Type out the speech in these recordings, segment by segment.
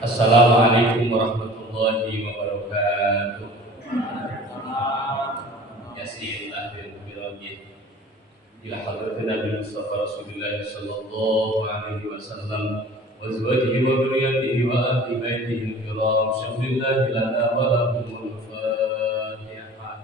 Assalamualaikum warahmatullahi wabarakatuh. Yasinlah birrahmati ila hadratin Nabi Mustafa Rasulullah sallallahu alaihi wasallam wa azwajihi wa dhurriyyatihi wa ahli baitihi al-kiram syamlillahi lana wa lahumul Fatihah.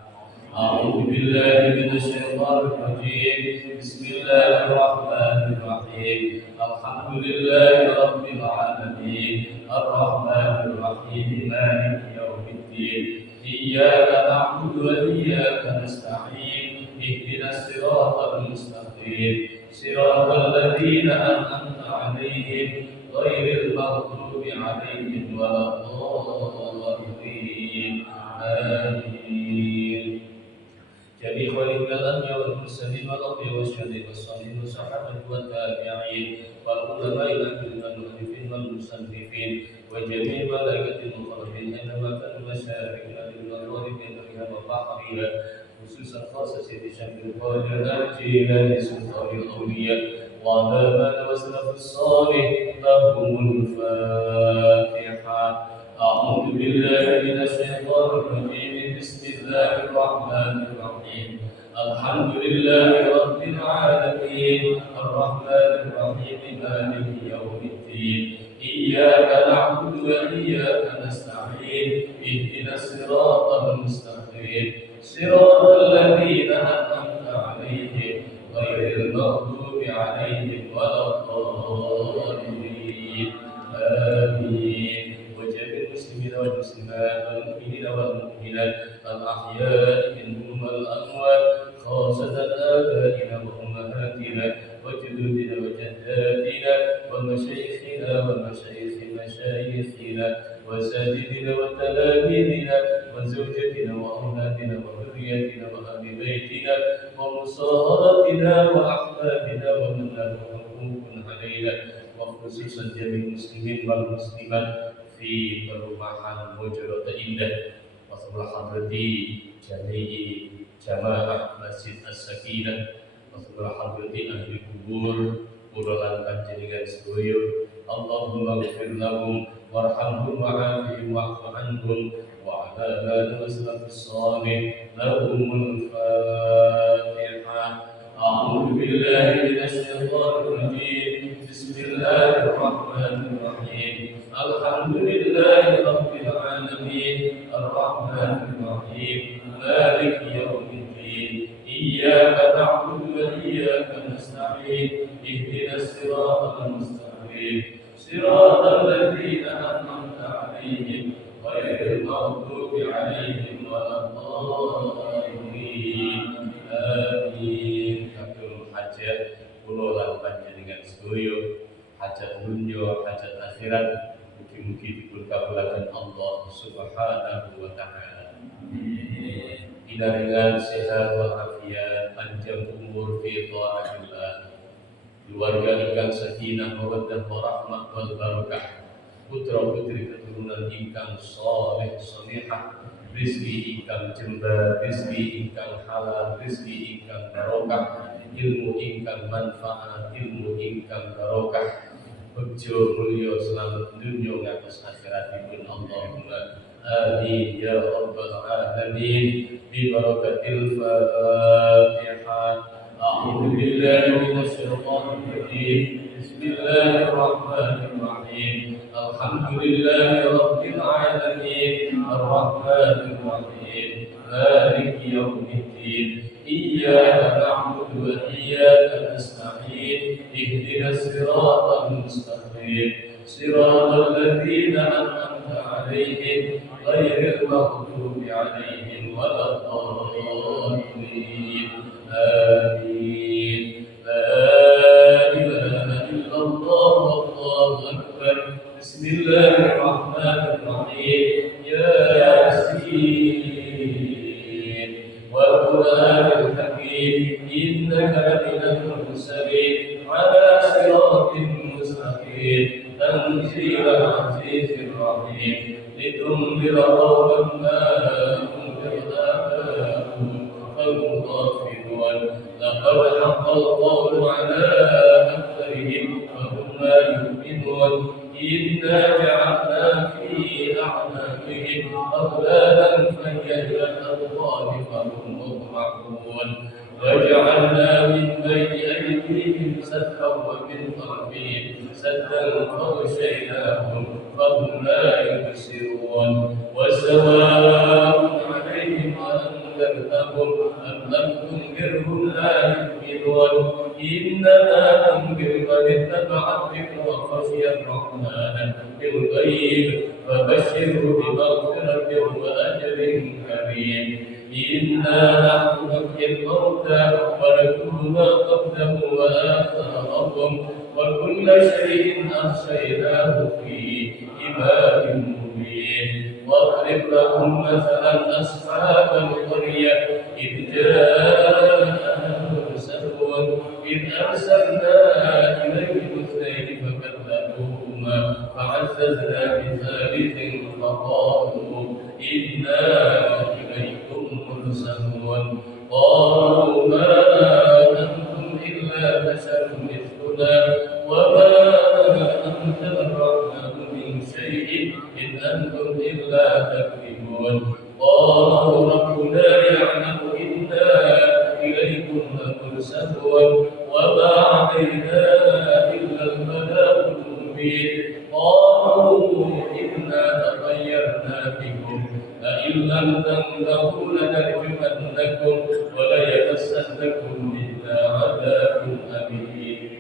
A'udzu billahi minasy syaithanir rajim. Bismillahirrahmanirrahim. Alhamdulillahi rabbil alamin. Ar-Rahmanir Rahim. Maliki yaumiddin. Iyyaka na'budu wa iyyaka nasta'in. Ihdinas siratal mustaqim. Siratal ladzina an'amta 'alaihim ghairil maghdubi 'alaihim waladdallin. Amin. جميع الأنبياء والمرسلين والأنبياء والشهداء والصالحين والصحابة والتابعين والعلماء العاملين والمؤلفين والمصنفين وجميع الملائكة المقربين أينما كانوا مشاركنا للمغاربين بها وبحرها خصوصا خاصة سيدي شمس القادر الجيلاني سلطان الأولياء وعلى من وسلف الصالح لهم الفاتحة. أعوذ بالله من الشيطان الرجيم. بسم الله الرحمن الرحيم. الحمد لله رب العالمين. الرحمن الرحيم. مالك يوم الدين. إياك نعبد وإياك نستعين. اهدنا الصراط المستقيم. صراط الذين أنعمت عليهم غير المغضوب عليهم ولا الضالين. آمين. المسلمين والمسلمات والمؤمنين والمؤمنات الأحياء منهم والأموات خاصة آبائنا وأمهاتنا وجدودنا وجداتنا ومشايخنا ومشايخ مشايخنا وسادتنا وتلاميذنا وزوجتنا وأولادنا وذريتنا وأهل بيتنا ومصاهرتنا وأحبابنا ومن له حقوق علينا وخصوصا جميع المسلمين والمسلمات في perumahan Mojoroto Indah wa hadrati jami'i jamaah Masjid As-Sakinah wa hadrati ahli kubur kulolan panjenengan sedaya. Allahumma ighfir lahum warhamhum wa'afihim wa'fu anhum wa ala man waslafus salih lahumul Fatihah. A'udzu billahi minasy syaithanir rajim. Bismillahirrahmanirrahim. Alhamdulillahi rabbil alamin. Ar-Rahmanir Rahim. Maliki yaumiddin. Iyyaka na'budu wa iyyaka nasta'in. Ihdinas siratal mustaqim. Siratal ladzina an'amta 'alaihim ghairil maghdubi 'alaihim waladdallin. Amin. Kabul hajat kula lan panjenengan sedaya, hajat dunya, hajat akhirat, mugi-mugi dikabulkan Allah Subhanahu wa taala. Pinaringan sehat wal afiat, panjang umur fi thaatillah, keluarga ingkang sakinah mawaddah warahmah wal barakah, putra putri keturunan ingkang saleh salihah, rizki ingkang jembar, rizki ingkang halal, rizki ingkang barokah, ilmu ingkang manfaat, ilmu ingkang barokah, bejo mulya selamat dunya ngantos akhiratipun. Allahumma amin ya rabbal alamin. Bi barakatil Fatihah. A'udzu billahi minasy syaithanir rajim. Bismillahirrahmanirrahim. Alhamdulillahi rabbil alamin. Ar-Rahmanir Rahim. Maliki yaumiddin. Iyyaka na'budu wa iyyaka nasta'in. Ihdinas siratal mustaqim. Siratal ladzina an'amta 'alaihim ghairil maghdubi 'alaihim waladdallin. Amin. La ilaha illallah wallahu akbar. Bismillahirrahmanirrahim. Yasin wal Qur'anil Hakim. Innaka laminal mursalin ala siratin mustaqim. Tanzilal azizir rahim. Litunzira qawman ma unzira aba'uhum fahum ghafilun. Laqad haqqal qawlu ala aktharihim fahum la yu'minun. Inna ja'alna أغلالا فهي إلى الأذقان فهم مطمحون وجعلنا من بين أيديهم سدا ومن خلفهم سدا فغشيناهم فهم لا يبصرون وسواء عليهم أأنذرتهم أم لم تنذرهم لا يؤمنون إنما تنذر من اتبع الذكر وخشي الرحمن بالغيب فبشره بمغفرة وأجر كريم إنا نحن نحيي الموتى ونكتب ما قدموا وآثارهم وكل شيء أحصيناه في إمام مبين واضرب لهم مثلا أصحاب القرية إذ جاءها المرسلون إذ أرسلنا إليهم اثنين فكذبوهما فعززنا بثالث فقالوا إنا إليكم مرسلون قالوا ما أنتم إلا بشر مثلنا وما أنزل الرحمن من شيء إن أنتم إلا تكذبون قالوا ربنا يعلم إنا إليكم لمرسلون وما علينا إلا البلاغ المبين قالوا إنا تطيرنا بكم لئن لم تنتهوا لنرجمنكم وليمسنكم منا عذاب أليم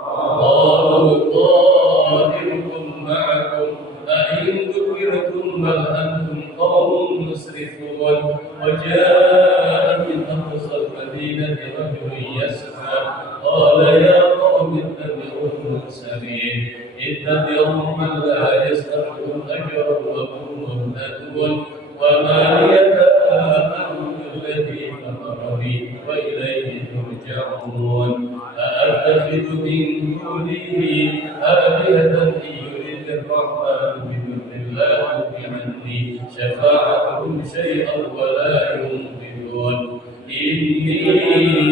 قالوا طائركم معكم أئن ذكرتم بل أنتم قوم مسرفون وجاء من أقصى المدينة رجل يسعى قال يا قوم اتبعوا المرسلين اتبعوا من لا يسألكم أجرا وهم مهتدون وما لي لا أعبد الذي فطرني وإليه ترجعون أأتخذ من دونه آلهة إن يرد الرحمن بضر لا تغن عني شفاعتهم شيئا ولا ينقذون إني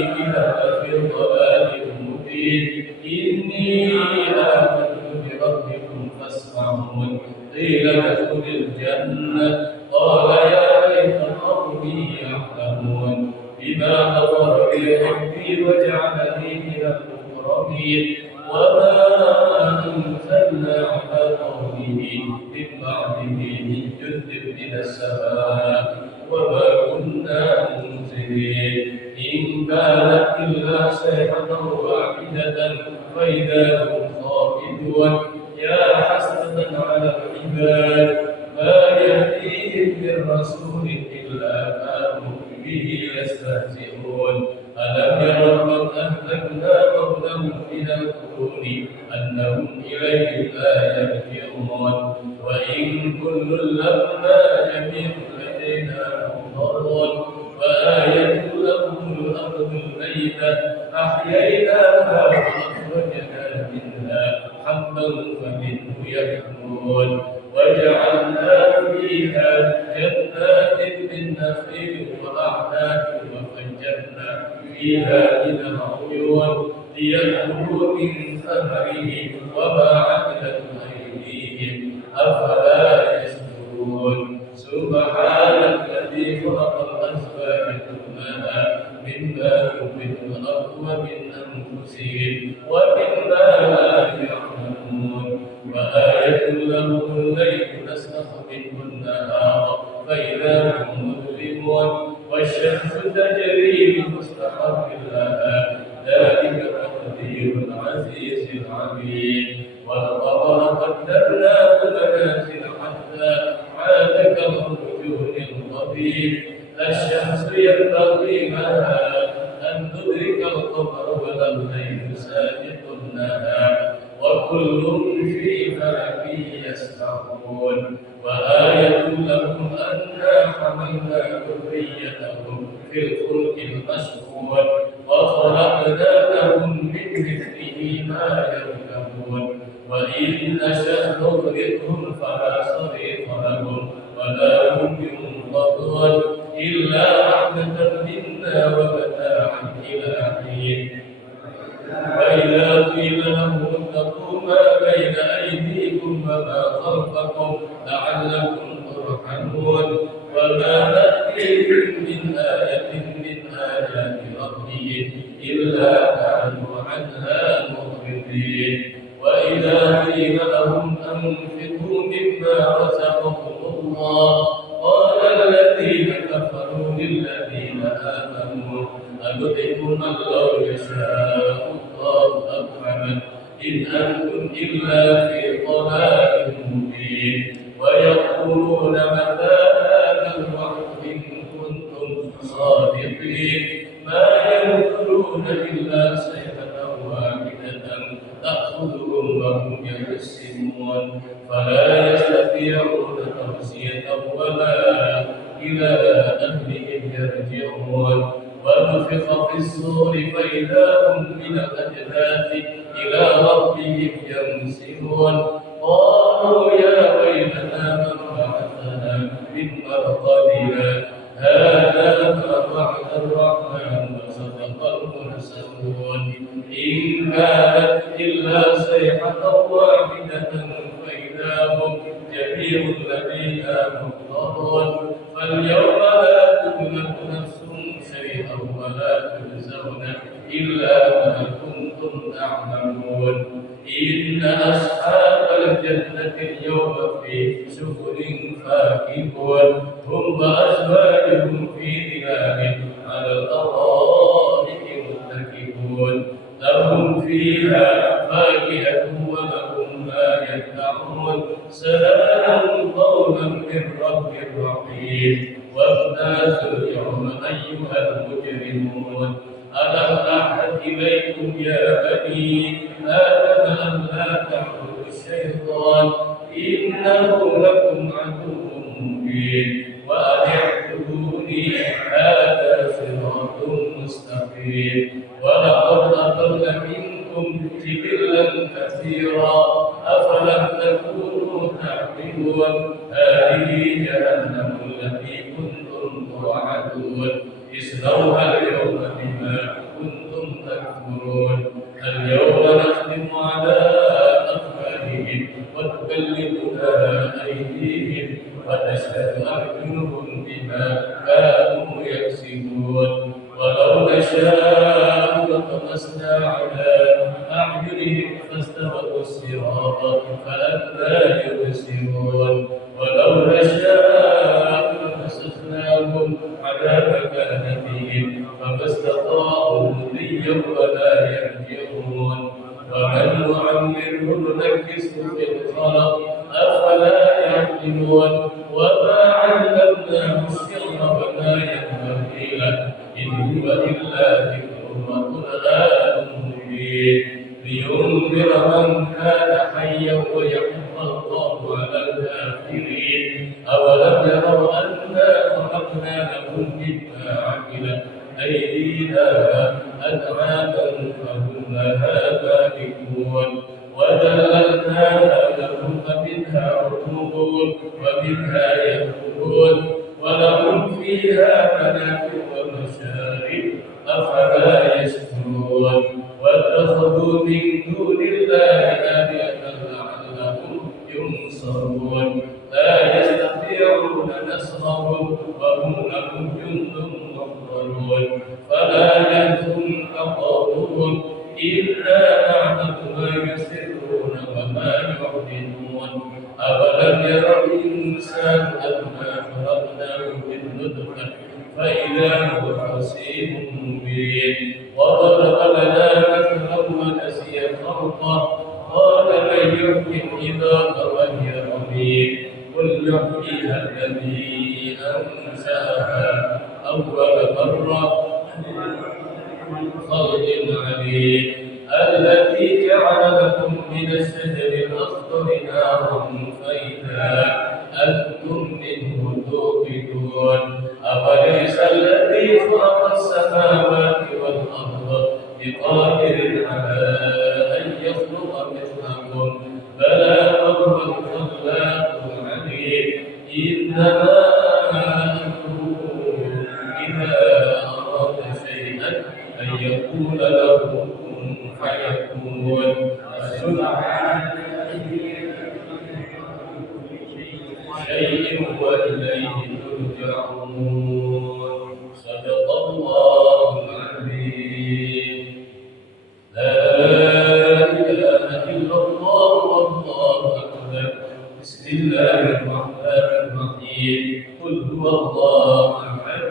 إذا في ضلال مبين إني آمنت بربكم فاسمعون قيل ادخل الجنة قال يا ليت قومي يعلمون بما غفر لي ربي وجعلني من المكرمين وما أنزلنا على قومه من بعده من جند من السماء وما كنا منزلين إن كانت إلا صيحة واحدة فإذا هم خامدون يا حسرة على العباد ما يأتيهم من رسول إلا كانوا به يستهزئون ألم يروا من أهلكنا قبلهم من القرون أنهم إليه لا يرجعون وإن كل لما جميع لدينا محضرون وآية لهم الأرض الميتة أحييناها وأخرجنا منها حبا فمنه يأكلون وجعلنا فيها جنات من نخيل وأعناب وفجرنا فيها من عيون ليأكلوا من ثمره وما عملت أيديهم أفلا يشكرون سبحان الذي خلق الأزواج كلها مما ينبت الأرض ومن أنفسهم ومما لا يعلمون وآية لهم الليل نسلخ منه النهار فإذا هم مظلمون والشمس تجري لمستقر لها ذلك تقدير العزيز العليم والقمر قدرناه منازل حتى عاد كالرجل القديم الشمس ينبغي لها أن تدرك القمر ولا الليل سابق النهار وكل في فلك يسبحون وآية لهم أنا حملنا ذريتهم في الفلك المشحون وخلقنا لهم من مثله ما يركبون وإن نشأ نغرقهم فلا صريخ لهم ولا هم ينقذون إلا رحمة منا ومتاعا إلى حين فإذا قيل لهم اتقوا ما بين أيديكم وما خلفكم لعلكم ترحمون يرحمون وما تأتيهم من آية من آيات ربهم إلا كانوا عنها معرضين وإذا قيل لهم أنفقوا مما رزقكم الله قال الذين كفروا للذين آمنوا أنطعم من لو يشاء الله أطعمه إن أنتم إلا في ضلال مبين ويقولون متى هذا الوعد إن كنتم صادقين ما ينظرون إلا صيحة واحدة تأخذهم وهم يخصمون فلا يستطيعون توصية ولا إلى أهلهم يرجعون ونفخ في الصور فإذا هم من الأجداث إلى ربهم ينسلون قالوا يا ويلنا من بعثنا من مرقدنا هذا ما وعد الرحمن وصدق المرسلون إن كانت إلا صيحة واحدة فإذا هم جميع الذين محضرون فاليوم لا تظلم نفس شيئا ولا تجزون إلا ما كنتم تعملون إن أصحاب الجنة اليوم في شغل فاكهون هم وأزواجهم في ظلال على الأرائك متكئون لهم فيها فاكهة ولهم ما يدعون سلام قولا من رب رحيم وامتازوا اليوم أيها المجرمون ألم أعهد إليكم يا بني آدم أن لا تعبدوا الشيطان إنه لكم عدو مبين وأن اعبدوني هذا صراط مستقيم ولقد أضل منكم جبلا كثيرا أفلم تكونوا تعقلون هذه جهنم التي كنتم توعدون اصلوها اليوم بما كنتم تكفرون اليوم نختم على أفواههم وتكلمنا أيديهم وتشهد أرجلهم بما كانوا يكسبون ولو نشاء لطمسنا على أعينهم فاستبقوا الصراط فأنى يبصرون ولو نشاء لمسخناهم على مكانتهم فما استطاعوا مضيا ولا يرجعون ومن نعمره ننكسه في الخلق أفلا يعقلون وما علمناه السر وما ينبغي له إن هو إلا ذكر وقرآن مبين لينذر من كان حيا ويحق الله على الكافرين أولم يروا أنا خلقنا لهم مما عملت أيدينا أنعاما فهم لها مالكون وذللناها لهم فمنها ركوبون ومنها يأكلون ولهم فيها منافع ومشارب أفلا يشكرون واتخذوا من دون الله آلهة لعلهم ينصرون لا يستطيعون نصرهم وهم لهم جند محضرون فلا يحزنك قولهم إنا نعلم ما يسرون وما يعلنون أولم ير الإنسان أنا خلقناه من نطفة فإذا هو خصيم مبين وضرب لنا مثلا ونسي خلقه قال من يحيي العظام وهي رميم قل يحييها الذي أنشأها أول مرة خلق عليم الذي جعل لكم من الشجر الأخضر نارا فإذا أنتم منه توقدون أوليس الذي خلق السماوات والأرض بقادر على أن يخلق مثلكم بلى وهو الخلاق العليم إنما أمره إذا أراد شيئا أن يقول له كن فيكون سبحان شيء وإليه ترجعون. صدق الله العظيم. لا إله إلا الله والله أكبر. بسم الله الرحمن الرحيم. قل هو الله أحد.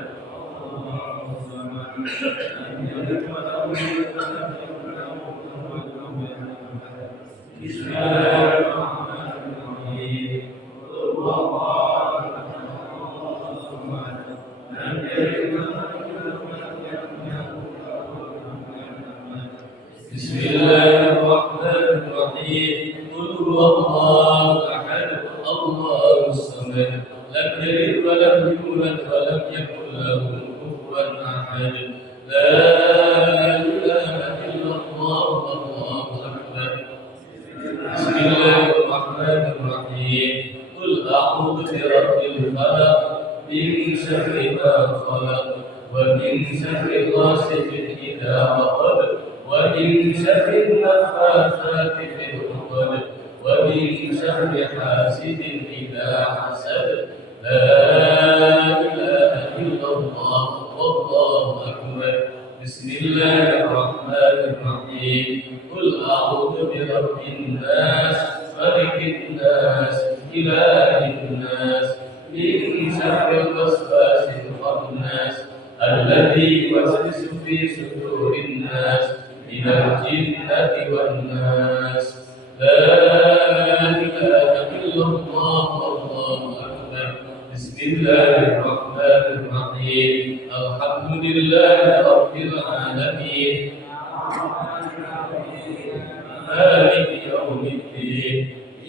بسم الله الرحمن الرحيم. قل هو الله أحد. لم يلد بسم الله الرحمن الرحيم. قل هو الله أحد الله الصمد لم يلد ولم يولد ولم يكن له كفوا أحد. لا إله إلا الله والله أكبر. بسم الله الرحمن الرحيم. قل أعوذ برب الفلق من شر ما خلق ومن شر غاسق إذا وقب ومن شر النفاثات في العقد ومن شر حاسد إذا حسد. لا إله إلا الله والله أكبر. بسم الله الرحمن الرحيم. قل أعوذ برب الناس ملك الناس إله الناس من شر الوسواس الخناس الذي يوسوس في صدور الناس من الجنة والناس. لا إله إلا الله والله أكبر. بسم الله الرحمن الرحيم. الحمد لله رب العالمين مالك يوم الدين.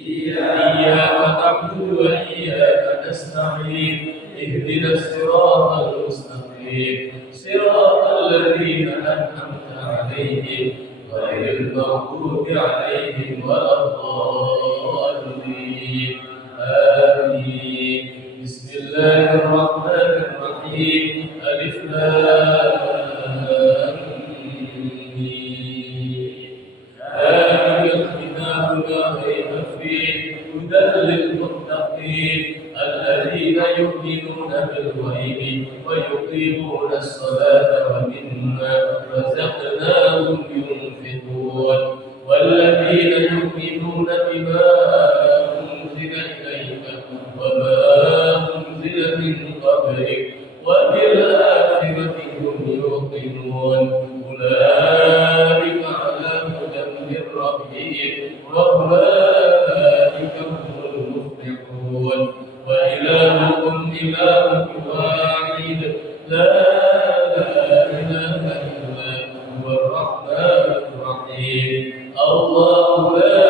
إياك نعبد وإياك نستعين. اهدنا الصراط المستقيم صراط الذين أنعمت عليهم غير المغضوب عليهم ولا الضالين. آمين. بسم الله الرحمن الرحيم. ألف لام ذلك الكتاب لا ريب فيه هدى للمتقين الذين يؤمنون بالغيب ويقيمون الصلاة ومما رزقناهم ينفقون والذين يؤمنون بما أنزل إليك وما أنزل من قبلك وبالآخرة هم يوقنون. أولئك على هدى من ربهم وأولئك هم المفلحون. وإلهكم إله واحد لا إله إلا هو الرحمن الرحيم. الله لا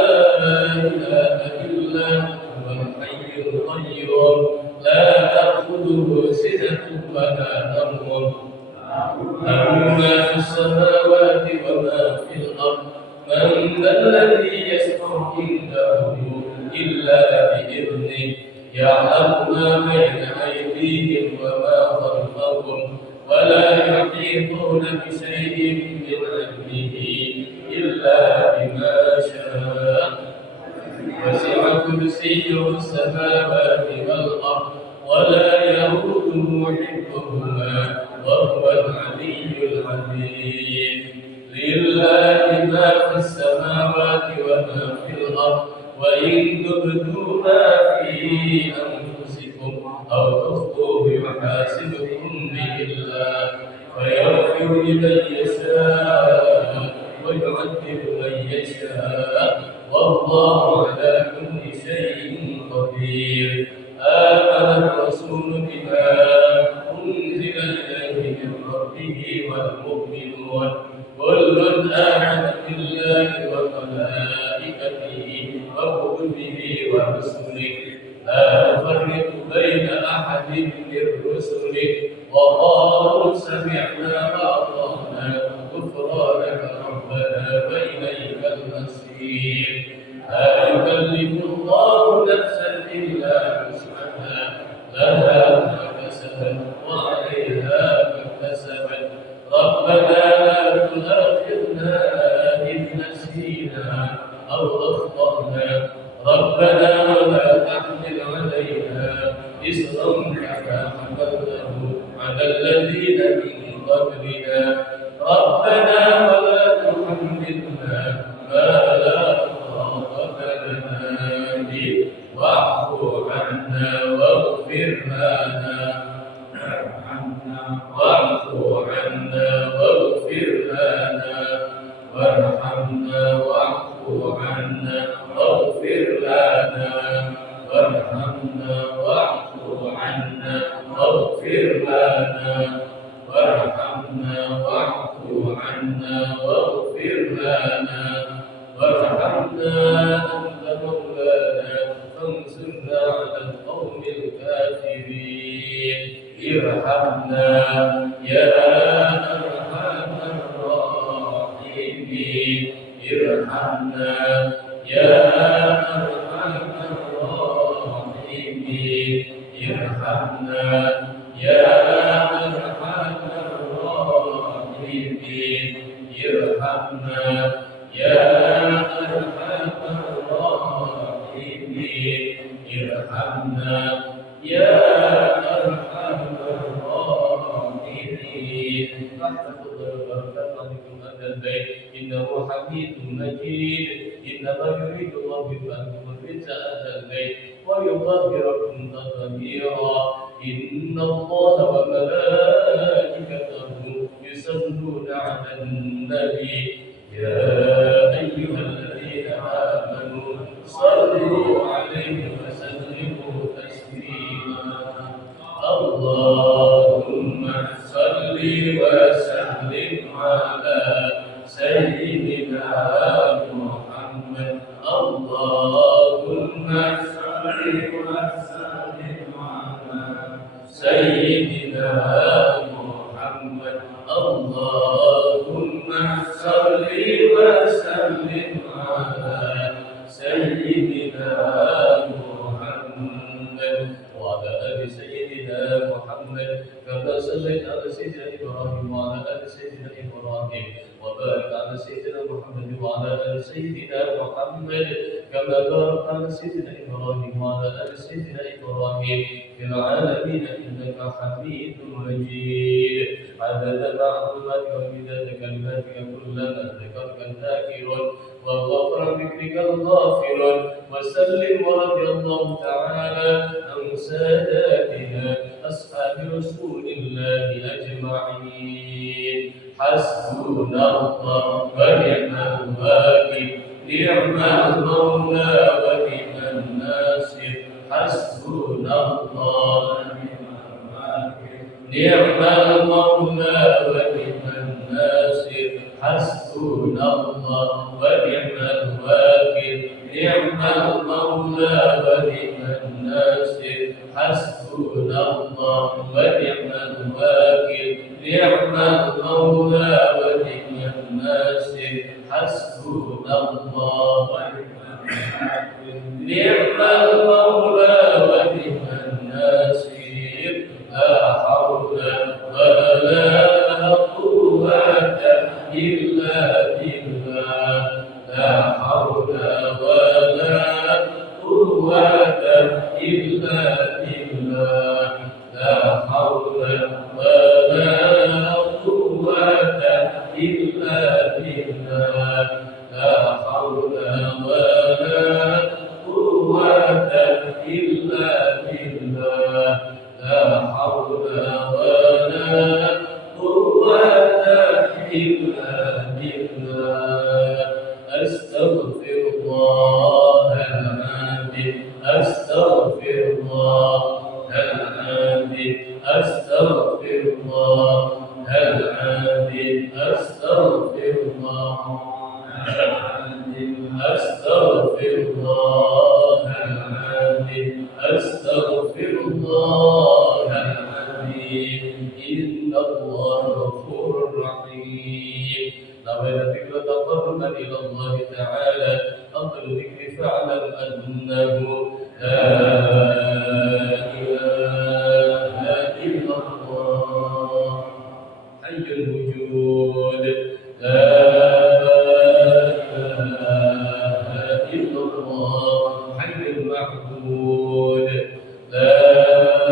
إله إلا هو الحي القيوم لا تأخذه سنة ولا نوم له ما في السماوات وما في الأرض. من ذا الذي يشفع عنده إلا بإذنه. يعلم ما بين أيديهم وما خلفهم ولا يحيطون بشيء من علمه إلا بما شاء. وسع كرسيه السماوات والأرض ولا يئوده حفظهما وهو العلي العظيم. لله ما في السماوات وما في الأرض. وإن تبدوا ما في أنفسكم أو تخفوه يحاسبكم به الله فيغفر لمن يشاء ويعذب من يشاء والله على كل شيء قدير. آمن الرسول بما أنزل إليه من ربه والمؤمنون كل آمن بالله وملائكته وكتبه ورسله لا نفرق بين أحد من رسله وقالوا سمعنا وأطعنا غفرانك ربنا وإليك المصير. لا يكلف الله نفسا إلا وسعها لها ما كسبت وعليها ما اكتسبت. ربنا لا تؤاخذنا إن نسينا أو أخطأنا. ربنا ولا تحمل علينا إصرا كما حملته على الذين من قبلنا ربنا ولا تحملنا ما لا طاقة لنا به واعف عنا واغفر لنا واعف عنا واغفر لنا وارحمنا واعف عنا واغفر لنا وارحمنا واعف عنا واغفر لنا وارحمنا واعف عنا واغفر لنا وارحمنا أنت مولانا فانصرنا على القوم الكافرين ارحمنا يا أرحم الراحمين ارحمنا يا أرحم الراحمين ارحمنا يا أرحم الراحمين ارحمنا يا أرحم الراحمين ارحمنا يا أرحم الراحمين تحت البركات عليكم هذا البيت إنه حميد مجيد إنما يريد الله بكم أن يخرج هذا البيت ويطهركم تطهيرا إن الله وملائكته يصلون على النبي يا أيها الذين آمنوا صلوا عليه وسلموا تسليما اللهم صل وسلم على سيدنا محمد اللهم صل وسلم على سيدنا محمد اللهم صل وسلم على سيدنا محمد وعلى آل سيدنا محمد كما صليت على سيدنا إبراهيم وعلى آل سيدنا إبراهيم وبارك على سيدنا محمد وعلى آل سيدنا محمد كما باركت على سيدنا إبراهيم وعلى آل سيدنا إبراهيم في العالمين إنك حميد مجيد عدد معلومات ومداد كلماتك كلما ذكرك الذاكر وغفر ذكرك الغافر وسلم ورضي الله تعالى عن ساداتنا أصحاب رسول الله أجمعين حسبنا الله ونعم الوكيل نعم المولى ونعم الناصر حسبنا الله نعم المولى ونعم الناصر حسبنا الله ونعم الوكيل نعم المولى ونعم الناصر حسبنا الله ونعم الوكيل نعم المولى ونعم الناصر حسبنا الله نعم المولى ونعم الناصر لا حول ولا قوة إلا بالله لا حول ولا قوة إلا بالله لا حول ولا قوة إلا بالله لا حول ولا قوة إلا بالله لا حول ولا قوة إلا بالله أستغفر الله العظيم أستغفر الله العظيم أستغفر الله العظيم أستغفر الله أستغفر الله العظيم أستغفر الله العظيم إن الله غفور رحيم نويت ذكر تقربا إلى الله تعالى أفضل ذكر فاعلم أنه لا إله إلا الله حي الوجود لا إله إلا الله حي المعبود لا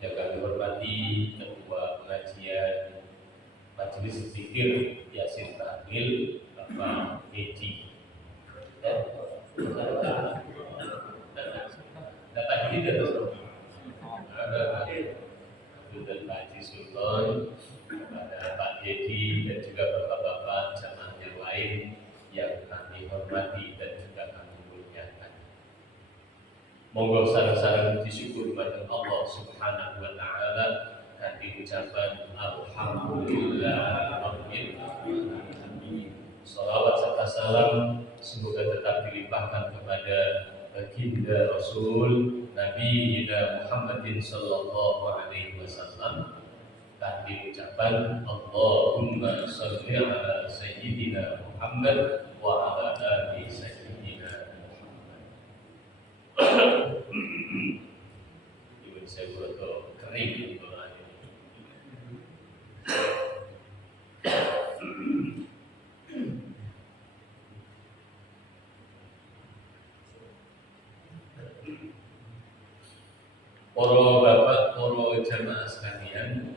yang kami hormati Ketua Pengajian Majelis Zikir Yasin Tahmil Bapak Edi. Dapat ini terus ada dan Pak Haji Sultan, ada Pak Edi dan juga bapak-bapak jamaah yang lain yang kami hormati dan juga kami muliakan. Monggo sareng-sareng disyukur kepada Allah Subhanahu wa taala dan diucapkan alhamdulillah rabbil alamin. Salawat serta salam semoga tetap dilimpahkan kepada baginda Rasul Nabi Muhammadin sallallahu alaihi wasallam dan diucapkan Allahumma shalli ala sayyidina Muhammad wa ala ali sayyidina Muhammad. Ibu saya buat kering untuk ini. Para bapak, para jamaah sekalian,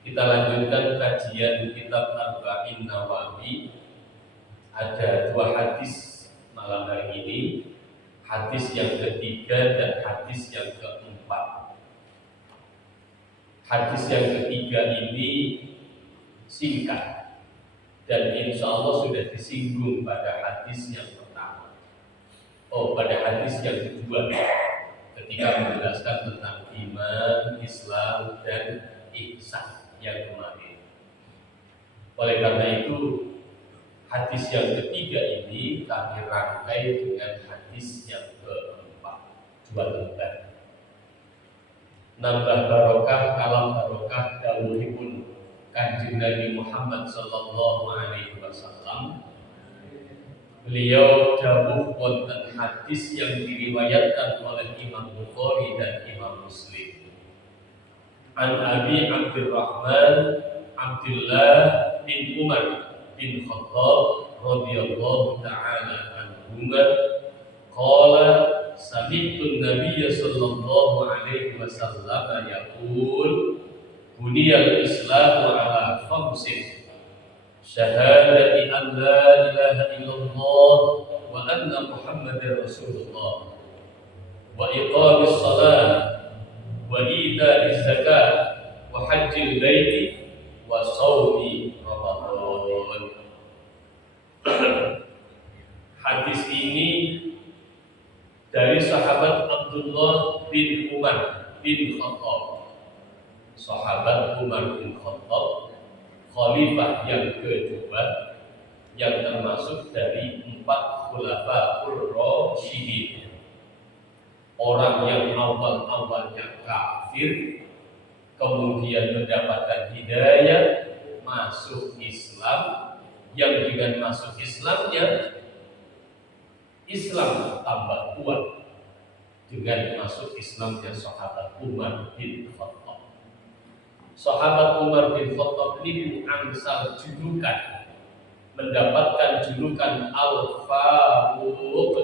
kita lanjutkan kajian kitab Arba'in Nawawi. Ada dua hadis malam hari ini, hadis yang ketiga dan hadis yang keempat. Hadis yang ketiga ini singkat dan insya Allah sudah disinggung pada hadis yang pertama. Pada hadis yang kedua ketika menjelaskan tentang iman, Islam, dan ihsan yang kemarin. Oleh karena itu, hadis yang ketiga ini kami rangkai dengan hadis yang keempat, dua lembar. Nambah barokah, kalam barokah dawuhipun Kanjeng Nabi Muhammad sallallahu alaihi wasallam. Beliau dawuh wonten hadis yang diriwayatkan oleh Imam Bukhari dan Imam Muslim. An Abi Abdurrahman Abdullah bin Umar bin Khattab radhiyallahu ta'ala anhuma qala sami'tu an-nabiy sallallahu alaihi wasallam yaqul buniyal islamu ala khamsin syahadati an la ilaha illallah wa anna muhammadar rasulullah wa iqamis salat wa ita'iz zakat wa hajjil baiti wa shaumi ramadan. Hadis ini dari sahabat Abdullah bin Umar bin Khattab. Sahabat Umar bin Khattab, khalifah yang kedua yang termasuk dari 4 khulafaur rasyidin. Orang yang awal-awalnya kafir kemudian mendapatkan hidayah masuk Islam, yang dengan masuk Islamnya Islam tambah kuat dengan masuk Islamnya sahabat Umar bin Khattab. Sahabat Umar bin Khattab ini angsal julukan, mendapatkan julukan Al-Faruq.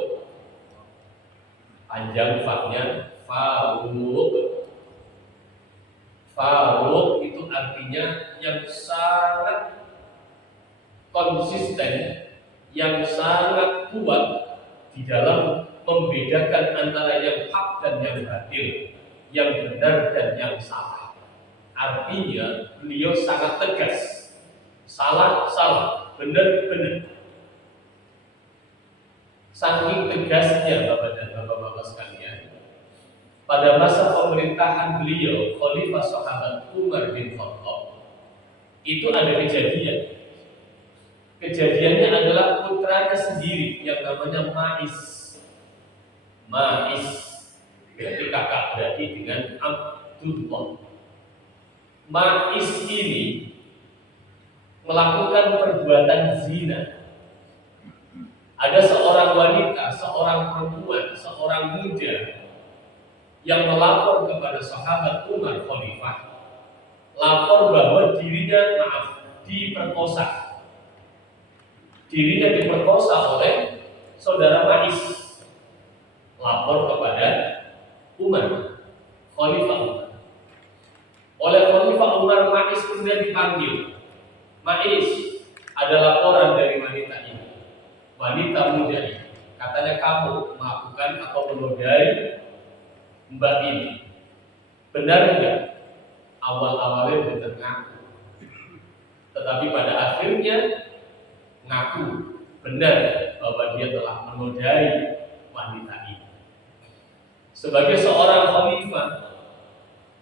Panjang fa-nya Faruq. Faruq itu artinya yang sangat konsisten, yang sangat kuat di dalam membedakan antara yang hak dan yang batil, yang benar dan yang salah. Artinya beliau sangat tegas, salah, benar. Saking tegasnya Bapak dan Bapak-bapak sekalian, pada masa pemerintahan beliau, Khalifah sahabat Umar bin Khattab, itu ada kejadian. Kejadiannya adalah putranya sendiri yang namanya Ma'is, berarti kakak berarti dengan Abdullah. Ma'is ini melakukan perbuatan zina. Ada seorang wanita, seorang perempuan, seorang muda yang melapor kepada sahabat Umar Khalifah, lapor bahwa dirinya diperkosa. Dirinya diperkosa oleh saudara Ma'is. Lapor kepada Umar Khalifah Umar. Oleh Khalifah Umar, Ma'is kemudian dipanggil. Ma'is, ada laporan dari wanita ini, wanita muda ini. Katanya kamu melakukan atau menodai mbak ini. Benar enggak? Awal-awalnya benar ngaku, tetapi pada akhirnya ngaku benar bahwa dia telah menodai wanita ini. Sebagai seorang khalifah,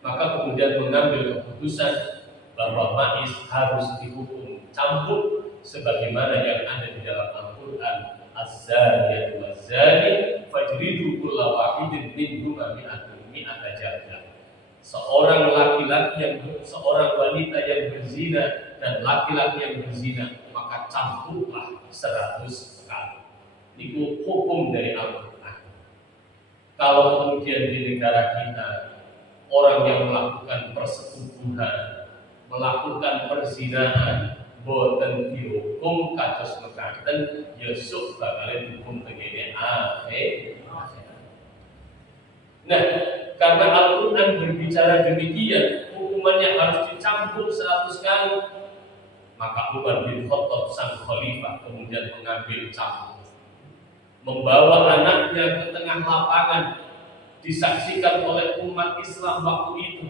maka kemudian mengambil keputusan bahwa Ma'is harus dihukum cambuk sebagaimana yang ada di dalam Al-Quran, az-zaniyatu waz-zani fajridu kulla wahidin minhuma mi'ata jaldah. Seorang wanita yang berzina dan laki-laki yang berzina, maka cambuklah 100 kali. Itu hukum dari Al-Quran. Kalau kemudian di negara kita orang yang melakukan persetubuhan, melakukan perzinahan, boten dihukum kados mekaten, yusuk bakal dihukum begini. Nah, karena Al-Quran berbicara demikian, hukumannya harus dicambuk 100 kali. Maka Umar bin Khattab sang khalifah kemudian mengambil cambuk, membawa anaknya ke tengah lapangan, disaksikan oleh umat Islam waktu itu.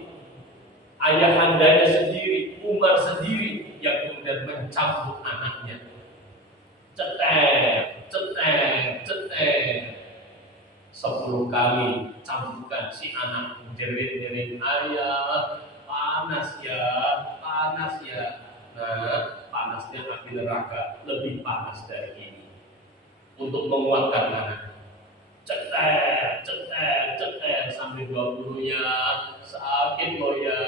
Ayahandanya sendiri, Umar sendiri yang kemudian mencambuk anaknya. Cetek, cetek, cetek. 10 kali cambukan si anak jerit-jerit, ayah, panas ya, panas ya. Nah, panasnya api neraka lebih panas dari ini. Untuk menguatkan anak, cetek, cetek, cetek sampai 20 ya, sakit loh ya,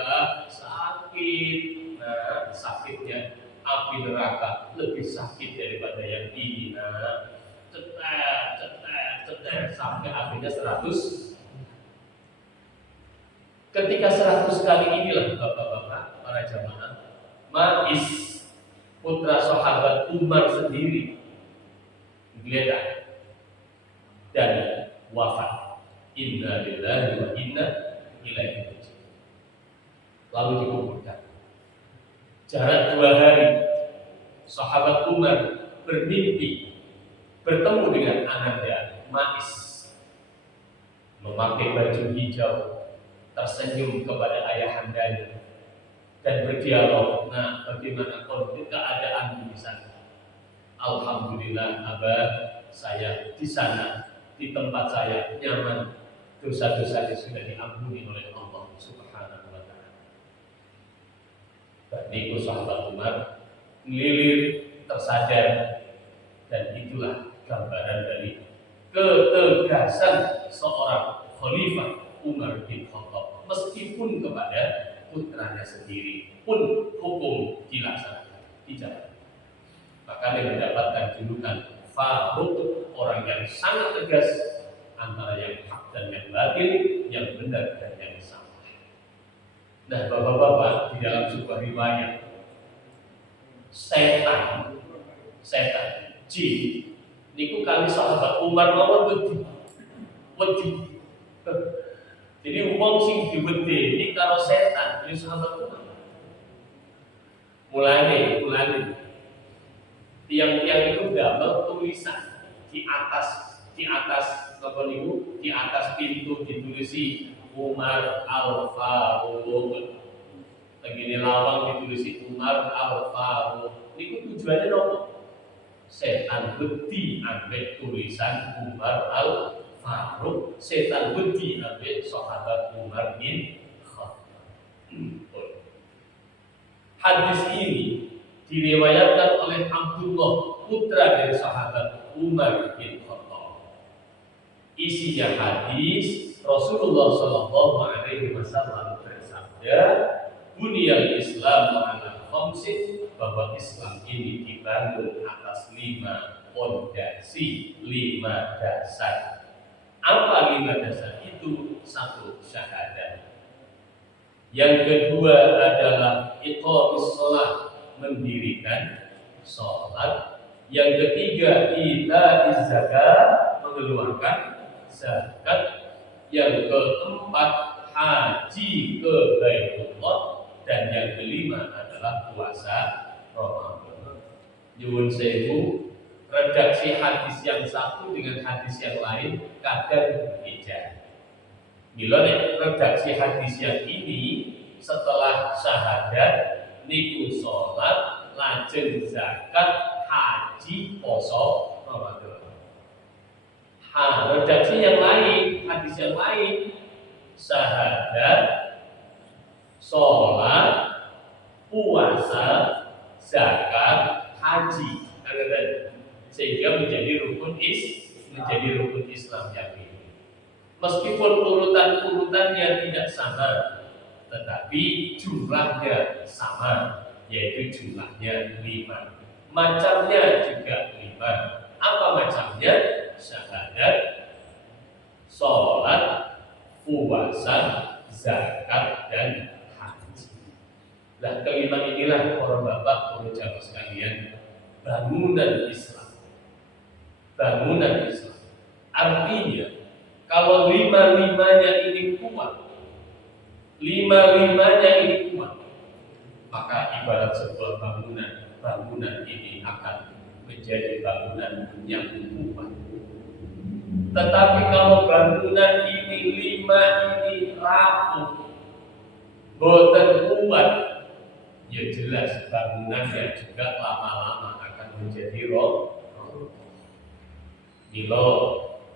sakit. Nah, sakitnya api neraka lebih sakit daripada yang ini. Nah, cetek, cetek, cetek sampai akhirnya 100. Ketika 100 kali inilah bapak-bapak, para jamaah, Ma'is putra sahabat Umar sendiri geledah dan wafat. Inna lillahi wa inna ilaihi raji'un. Lalu dikuburkan. Jarak 2 hari, sahabat Umar bermimpi bertemu dengan ananda Ma'is, memakai baju hijau, tersenyum kepada ayahandanya dan berdialog. Nah, bagaimana kondisi keadaan di sana? Alhamdulillah, Abah, saya di sana, di tempat saya nyaman, dosa-dosanya sudah diampuni oleh Allah Subhanahu wa Ta'ala. Dan itu sahabat Umar ngelilir, tersadar, dan itulah gambaran dari ketegasan seorang khalifah Umar bin Khattab. Meskipun kepada putranya sendiri pun hukum dilaksanakan, dijalankan. Maka dia mendapatkan julukan Faruq, orang yang sangat tegas antara yang hak dan yang batil, yang benar dan yang salah. Nah, bapak-bapak, di dalam sebuah riwayat, setan, jin, niku kali sahabat Umar mawon wedi. Jadi wong sing diwedeni karo setan, ya sahabat Umar. Mulane tiang-tiang itu gambar tulisan di atas apa niku, di atas pintu ditulisi Umar Al-Faruq. Lagi lawang ditulisi Umar Al-Faruq. Niku tujuannya nopo? Setan wedi ambek tulisan Umar Al-Faruq. Setan wedi ambek sahabat Umar bin Khattab. Hadis ini diriwayatkan oleh Abdullah, putra dari sahabat Umar bin Khattab. Isinya hadis Rasulullah Shallallahu Alaihi Wasallam bersabda, "Bunyal Islam ala khamsin," bahwa Islam ini dibangun atas 5 fondasi, 5 dasar. Apa 5 dasar itu? 1, syahadat. Yang kedua adalah iqamis shalah, mendirikan sholat. Yang ketiga, ita'iz zakat, mengeluarkan zakat. Yang keempat, haji ke Baitullah, dan yang kelima adalah puasa Ramadan. Nyuwun sewu, redaksi hadis yang satu dengan hadis yang lain kadang berbeda. Mila redaksi hadis yang ini setelah syahadat niku sholat, lajeng zakat, haji, poso Ramadan. Redaksi yang lain, hadis yang lain, syahadat, sholat, puasa, zakat, haji, sehingga menjadi rukun Islam yang ini. Meskipun urutannya tidak sama, tetapi jumlahnya sama, yaitu jumlahnya 5. Macamnya juga 5. Apa macamnya? Syahadat, sholat, puasa, zakat, dan haji. Nah, kelima inilah para bapak, para jamaah sekalian, bangunan Islam. Bangunan Islam. Artinya, kalau lima-limanya ini kuat, maka ibarat sebuah bangunan ini akan menjadi bangunan yang kuat. Tetapi kalau bangunan ini 5 ini rapuh, boten kuat, ya jelas bangunannya juga lama-lama akan menjadi roh. Milo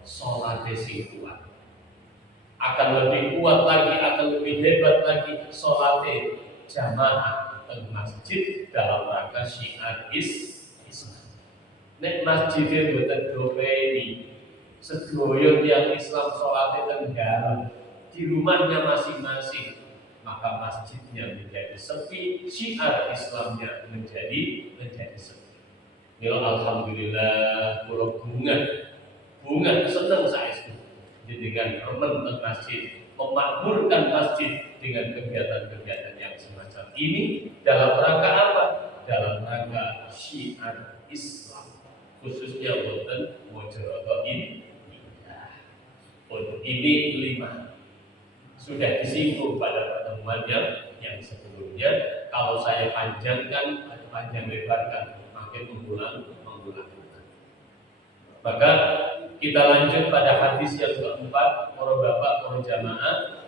sholat sing kuat akan lebih kuat lagi, akan lebih hebat lagi sholat jamaah di masjid dalam rangka syiar Islam. Nek masjidnya boten dopeni, sedoyo yang Islam sholatnya tenggelam di rumahnya masing-masing, maka masjidnya menjadi sepi, syiar Islamnya menjadi sepi. Milo alhamdulillah, kula bunga senang saya dengan remen masjid, memakmurkan masjid dengan kegiatan-kegiatan yang semacam ini dalam rangka apa? Dalam rangka syiar Islam, khususnya wonten Mojokerto ini. Untuk ini 5 sudah disinggung pada pertemuan yang sebelumnya. Kalau saya panjang lebarkan, makin mengulang. Maka kita lanjut pada hadis yang keempat, para bapak, para jamaah.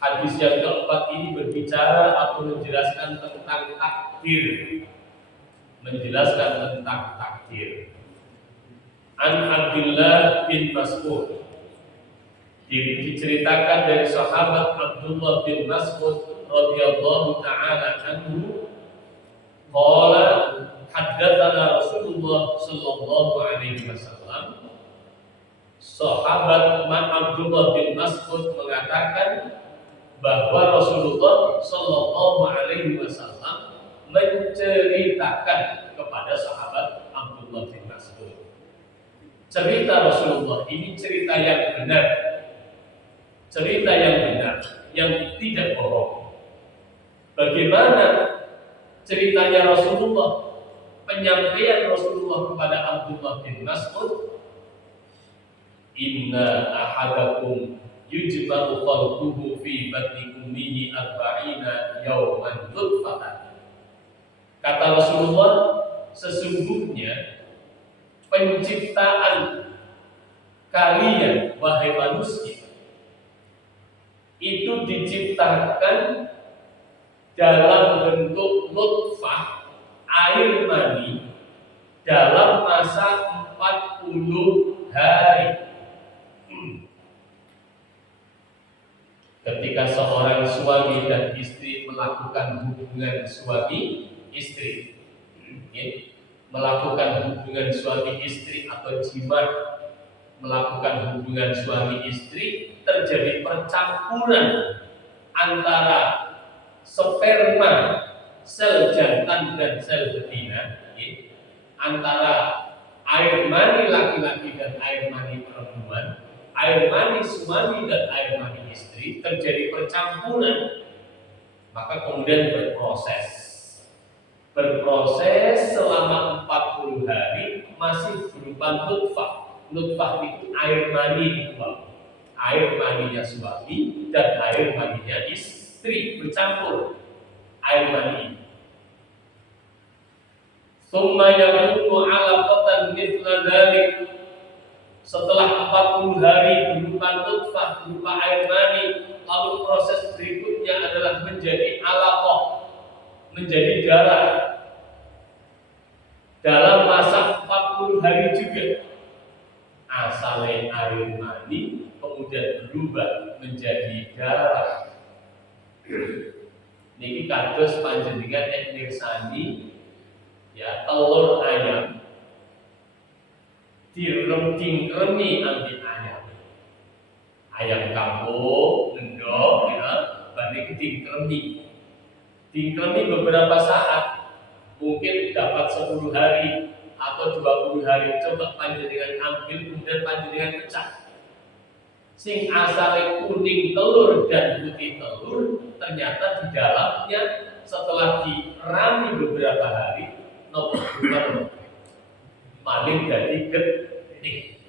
Hadis yang keempat ini berbicara atau menjelaskan tentang takdir. An Abdullah bin Mas'ud, diceritakan dari sahabat Abdullah bin Mas'ud radhiyallahu taala anhu, qala haddatsana Rasulullah sallallahu alaihi wasallam. Sahabat Abdullah bin Mas'ud mengatakan bahwa Rasulullah sallallahu alaihi wasallam menceritakan kepada sahabat Abdullah bin Mas'ud. Cerita Rasulullah ini cerita yang benar, yang tidak bohong. Bagaimana ceritanya Rasulullah? Penyampaian Rasulullah kepada Abdullah bin Mas'ud, inna ahadakum yujma'u khalquhu fi batni ummihi 40 yawman nutfatan. Kata Rasulullah, sesungguhnya penciptaan kalian wahai manusia itu diciptakan dalam bentuk nutfah, air mani, dalam masa 40 hari. Ketika seorang suami dan istri melakukan hubungan suami istri, atau jima, melakukan hubungan suami istri, terjadi percampuran antara sperma sel jantan dan sel betina, antara air mani laki-laki dan air mani perempuan, air mani suami dan air mani istri, terjadi percampuran, maka kemudian berproses selama 40 hari masih berupa nutfah. Nutfah itu air mani dibuang. air maninya suami dan air maninya istri bercampur air mani. Tsumma yakunu 'alaqatan mithla dzalik. Setelah 40 hari berupa nutfah, berupa air mani, lalu proses berikutnya adalah menjadi alaqah, menjadi darah. Dalam masa 40 hari juga asalnya air mani kemudian berubah menjadi darah. Niki kados panjenengan nek mirsani ya telur ayam direm-tingkremi ambil ayam kampung, gendong ya, balik tingkremi beberapa saat. Mungkin dapat 10 hari atau 20 hari. Coba panjenengan ambil kemudian panjenengan pecah. Sing asalnya kuning telur dan putih telur, ternyata di dalamnya setelah dirami beberapa hari nopo malin jadi getih.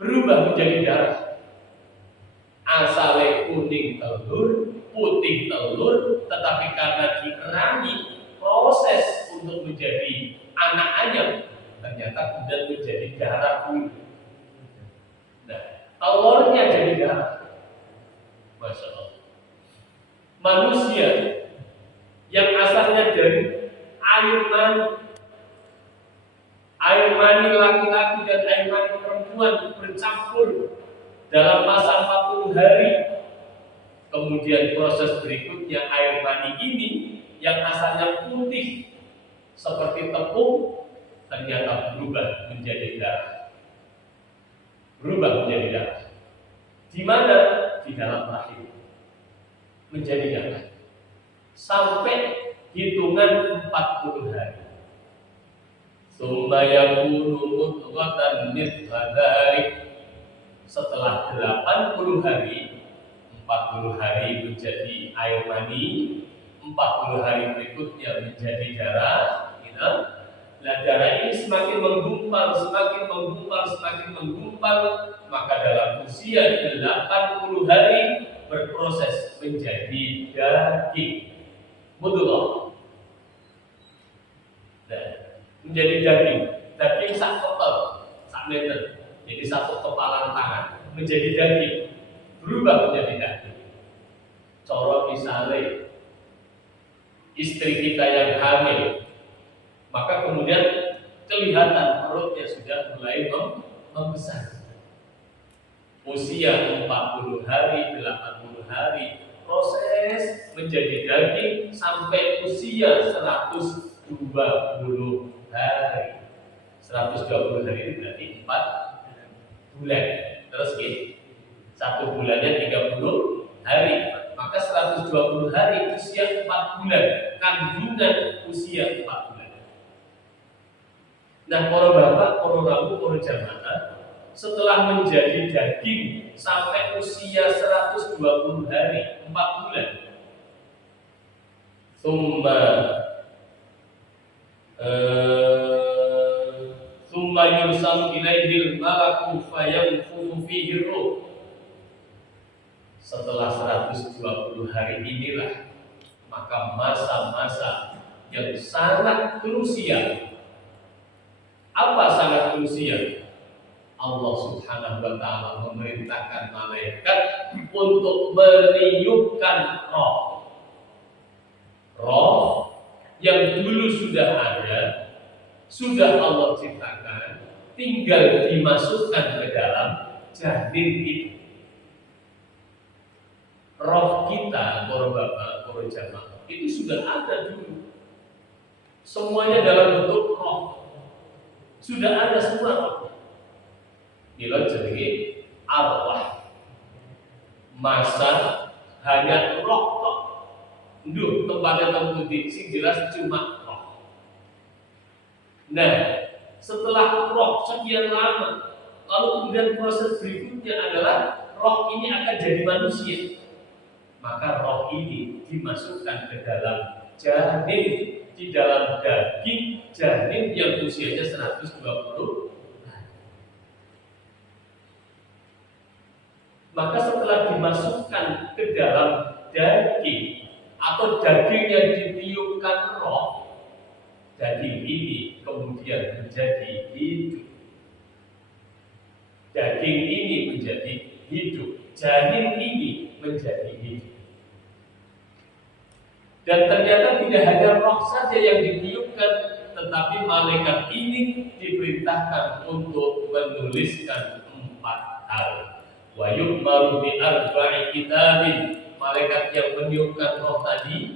Berubah menjadi darah. Asalnya kuning telur, putih telur, tetapi karena dirami proses untuk menjadi anak ayam, ternyata kemudian menjadi darah pun. Nah, telurnya jadi darah. Masya Allah. Manusia yang asalnya dari air mani laki-laki dan air mani perempuan bercampur dalam masa 40 hari. Kemudian proses berikutnya air mani ini yang asalnya putih seperti tepung ternyata berubah menjadi darah. Berubah menjadi darah. Di mana? Di dalam rahim. Menjadi darah. Sampai hitungan 40 hari. Tsumma yakunu mudghatan mithla dzalik. Setelah 80 hari, 40 hari menjadi air mani, 40 hari berikutnya menjadi darah, gitu. Nah, darah ini semakin menggumpal, maka dalam usia 80 hari berproses menjadi daging mudghah. Nah, menjadi daging sak total, sak meter. Jadi satu kepalan tangan menjadi daging, berubah menjadi daging. Coro misalnya istri kita yang hamil, maka kemudian kelihatan perutnya sudah mulai membesar. Usia 40 hari, 80 hari, proses menjadi daging sampai usia 120 hari. 120 hari itu berarti 4 bulan. Terus satu bulannya 30 hari. Maka 120 hari usia 4 bulan. Kandungan usia 4 bulan. Nah, para bapak, para rabu, para jamaah, setelah menjadi daging sampai usia 120 hari, 4 bulan. Tsumma yursal ilaihil malaku fayanfukhu fihi ruh. Setelah 120 hari inilah maka masa-masa yang sangat krusial. Apa sangat krusial? Allah Subhanahu wa taala memerintahkan malaikat untuk meniupkan roh yang dulu sudah ada, sudah Allah ciptakan, tinggal dimasukkan ke dalam janin itu. Roh kita, para bapak, para jamaah, itu sudah ada dulu. Semuanya dalam bentuk roh. Sudah ada semua roh. Bila jadi arwah, masa hanya roh tok. Duh, tempatnya terputih, sing jelas cuma roh. Nah, setelah roh sekian lama, lalu kemudian proses berikutnya adalah roh ini akan jadi manusia. Maka roh ini dimasukkan ke dalam janin, di dalam daging janin yang usianya 120. Maka setelah dimasukkan ke dalam daging atau daging yang ditiupkan roh, daging ini kemudian menjadi hidup. Daging ini menjadi hidup, janin ini menjadi hidup. Dan ternyata tidak hanya roh saja yang ditiupkan, tetapi malaikat ini diperintahkan untuk menuliskan 4 hal. Wa yu'maru bi arba'i kitabin. Malaikat yang meniupkan roh tadi,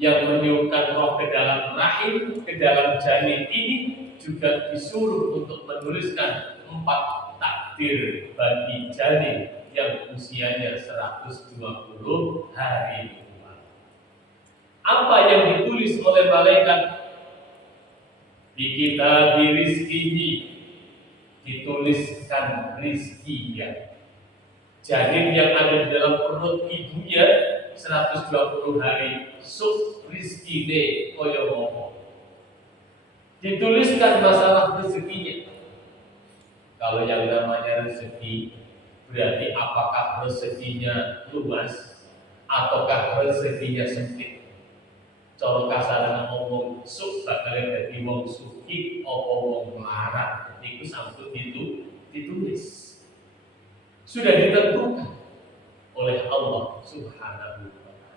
yang meniupkan roh ke dalam rahim, ke dalam janin ini juga disuruh untuk menuliskan 4 takdir bagi janin yang usianya 120 hari. Apa yang ditulis oleh malaikat? Di kitab rizkihi, dituliskan rizkinya. Janin yang ada di dalam perut ibunya 120 hari sub rizkine koyo ngomong. Dituliskan masalah rezekinya. Kalau yang namanya rezeki berarti apakah rezekinya luas ataukah rezekinya sempit. Cara kasarane ngomong suk bakal dadi wong sugih apa wong melarat niku sampun ditulis. Sudah ditentukan oleh Allah Subhanahu wa taala.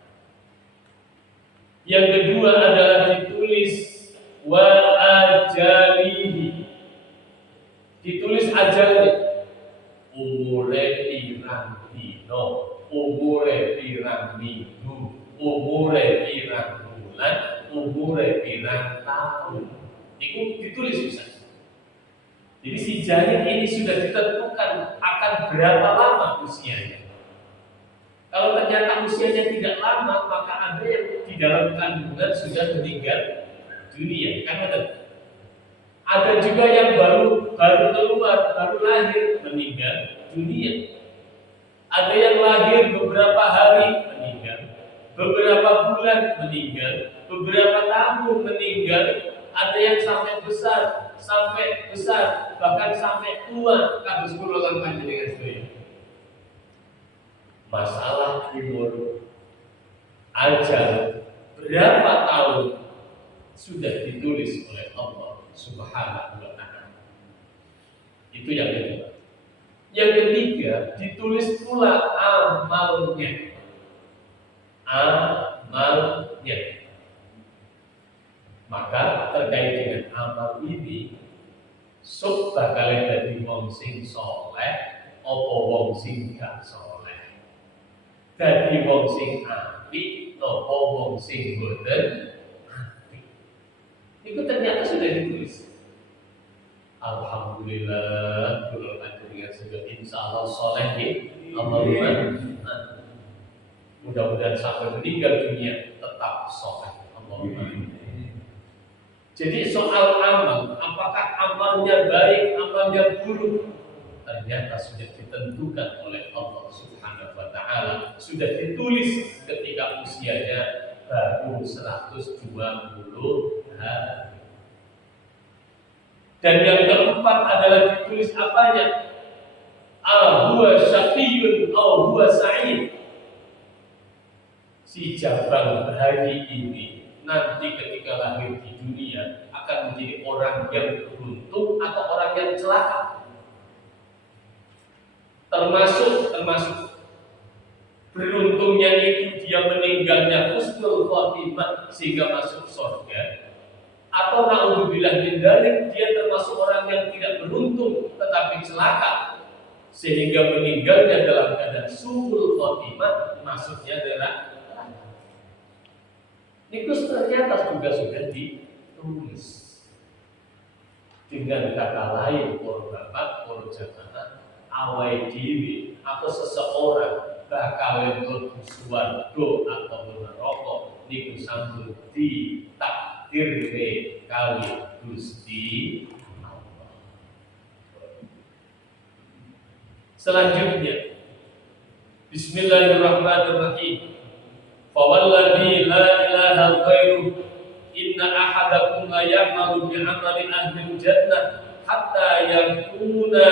Yang kedua adalah ditulis wa ajalihi. Ditulis ajalnya. Umure pirang dino, umure pirang minggu, umure pirang bulan, umure pirang tahun. Itu ditulis bisa. Jadi si janin ini sudah ditentukan akan berapa lama usianya. Kalau ternyata usianya tidak lama, maka ada yang di dalam kandungan sudah meninggal dunia. Kan ada juga yang baru keluar, baru lahir meninggal dunia. Ada yang lahir beberapa hari meninggal, beberapa bulan meninggal, beberapa tahun meninggal. Ada yang sampai besar, bahkan sampai tua. Kados kula lan panjenengan sedaya. Masalah umur, ajal, berapa tahun sudah ditulis oleh Allah Subhanahu wa taala. Itu yang kedua. Yang ketiga, ditulis pula amalnya. Amalnya. Maka terkait dengan amal ini, sok bakal dadi wong sing saleh apa wong sing gak saleh. Dadi wong sing apik apa wong sing boten apik. Itu ternyata sudah ditulis. Alhamdulillah, kalau dengan segala insyaallah saleh Allahumma. Mudah-mudahan sampai meninggal dunia tetap saleh. Allahumma. Jadi soal amal, apakah amalnya baik, amalnya buruk, ternyata sudah ditentukan oleh Allah Subhanahu wa taala, sudah ditulis ketika usianya baru 120 hari. Dan yang keempat adalah ditulis apanya? Huwa syaqiyun aw huwa sa'id. Si jabang hari ini nanti ketika lahir di dunia akan menjadi orang yang beruntung atau orang yang celaka. Termasuk beruntungnya itu dia meninggalnya husnul khotimah sehingga masuk surga, atau naudzubillah min dzalik dia termasuk orang yang tidak beruntung tetapi celaka sehingga meninggalnya dalam keadaan su'ul khotimah, maksudnya adalah itu ternyata juga sudah ditulis. Dengan kata lain, para bapak, para jamaah, awai diri atau seseorang bakal mlebu swarga atau neraka niku sampun ditakdirne kali Gusti Allah. Selanjutnya, Bismillahirrahmanirrahim. Fawalladzi la ilaha ghairuh inna ahadakum la ya'malu bi 'amali ahli jannah hatta yakuna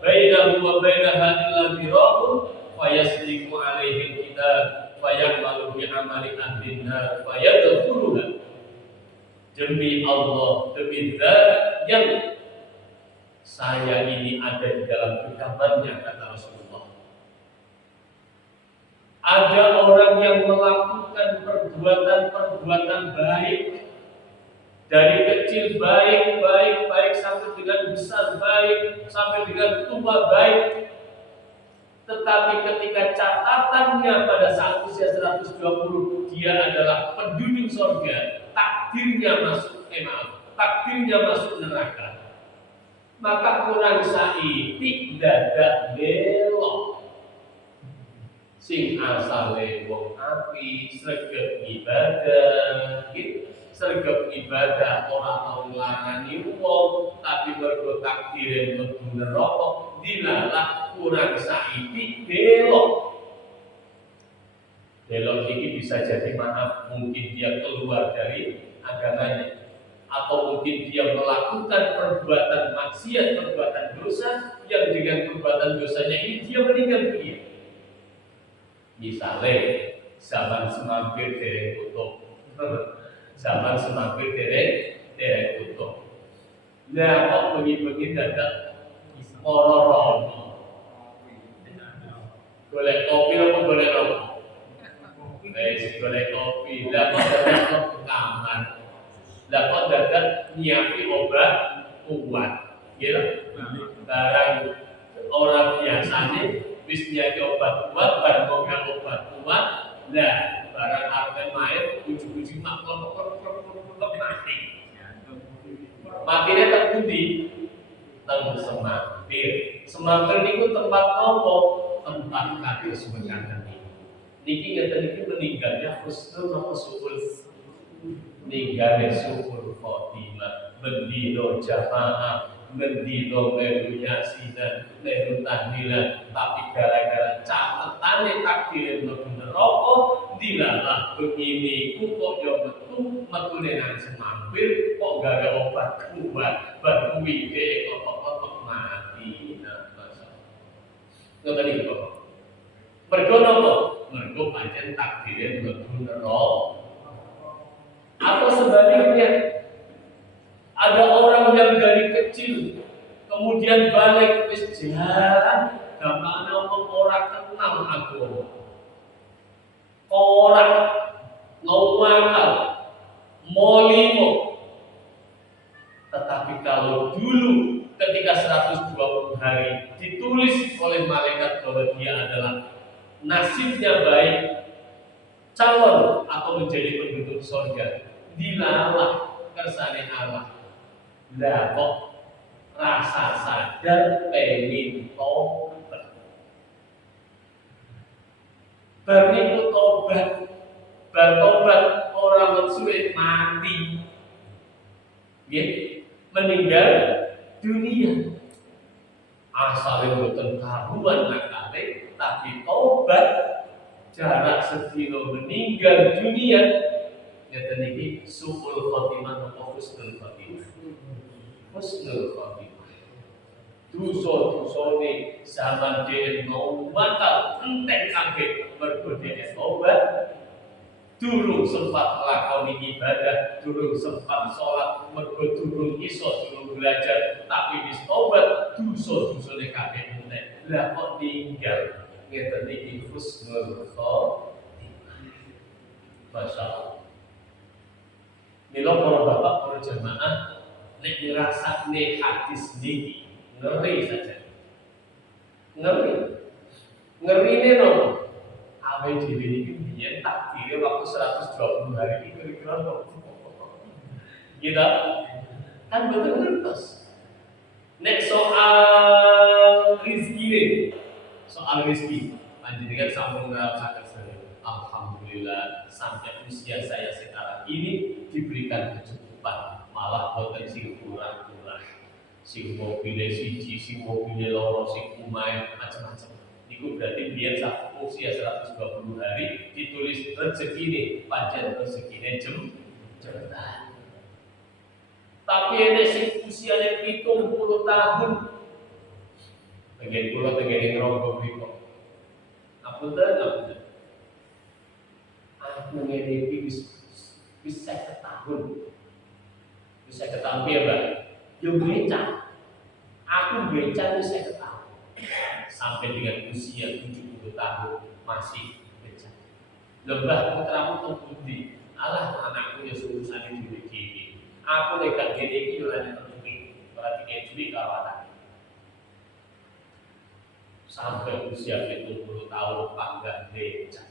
bainahu wa bainaha illa dirahun fayasbiqu alaihi kitab fayamalu bi amali ahli nar fayadkhuluha. Demi Allah, demi zat yang saya ini ada di dalam genggamannya, kata Rasulullah. Ada orang yang melakukan perbuatan-perbuatan baik, dari kecil baik sampai dengan besar baik, sampai dengan tua baik. Tetapi ketika catatannya pada saat usia 120 dia adalah penduduk surga, takdirnya masuk neraka. Maka kurang saiki dadak belok. Sing asale wong api sregep ibadah, sregep ibadah ora tau nglarani wong, tapi mergo takdire mlebu neraka, dilalah kurang saiki belok. Belok ini bisa jadi maaf, mungkin dia keluar dari agamanya, atau mungkin dia melakukan perbuatan maksiat, perbuatan dosa, yang dengan perbuatan dosanya ini dia meninggal dunia. Misalnya zaman semampir dereng tutup, zaman semampir dereng tutup. Nah, kok bengi-bengi dadak orang-orang golek kopi apa golek rokok? Golek kopi. Lah kok dadak kamar. Lah kok dadak nyiapi obat kuat. Gitu. Barang orang biasanya wis nyiapi obat kuat, barang obat kuat. Lah barang arep main ujug-ujug mak mati. Matine tak pundi? Teng Semampir. Semampir niku tempat nopo? Tempat kaki sebenarnya. Niki ngeten iki meninggalnya husnul napa suul? Ninggalnya suul khotimah, bendino jamaah, bendino melu yasinan, melu tahlilan, tapi gara-gara catetane takdir mlebu neraka, dilalah begini ku kok yo metune nang Semampir kok gak ada obat kuat, baru wide kok mati. Nah, masalah. Ngoten iki kok. Mergo napa? Mergo pancen takdire mlebu neraka. Atau sebaliknya, ada orang yang dari kecil kemudian balik wis jalan, gampang ngomong orang kenal agama. Orang ngawakal, molimo. Tetapi kalau dulu ketika 120 hari ditulis oleh malaikat bahwa dia adalah nasibnya baik, calon atau menjadi penduduk surga, dilalah kersane Allah. Lah kok rasa sadar pengen tobat. Berniku tobat, bertobat orang mensuwe mati, meninggal dunia. Asale boten karuan nakale, tapi tobat jarak sedino meninggal dunia. Ngeten iki suul khotimah atau husnul khotimah. Husnul khotimah. Dosa-dosane zaman dhewe mau batal entek kabeh mergo dhewe tobat. Durung sempat lakoni ibadah, durung sempat sholat, mergo durung iso, durung belajar, tapi wis tobat, dosa-dosane kabeh entek. Lah kok tinggal ngeten iki husnul khotimah. Masyaallah. Mila para bapak, para jamaah, nek ngrasakne hadis niki ngeri saja. Ngerine nopo? Awake dhewe iki biyen takdire waktu 120 hari iki kira-kira nopo? Gitu. Kan betul ngertos. Nek soal rezeki, panjenengan sampun ngrasakaken sedaya. Alhamdulillah sampai usia saya sekarang ini diberikan kecukupan, malah boten sing kurang-kurang. Sing mobile siji, sing mobile loro, sing omahe macam-macam. Iku berarti biar sampai usia 120 hari ditulis rezekine, pancen rezekine jembar. Tapi ini sing usianya 70 tahun Bagian kula bagian ngronggo mriku. Apunten. Aku ngene iki wis 50 tahun. Wis 50 tahun piye, Mbak? Yo becak. Aku becak wis 50 tahun. Sampai dengan usia 70 tahun masih becak. Lembah putramu terbukti. Alah anakku ya urusan duit gini. Aku nek gak gini iki yo lan terbukti. Berarti kayak duit kawan. Sampai usia 70 tahun pangkat becak.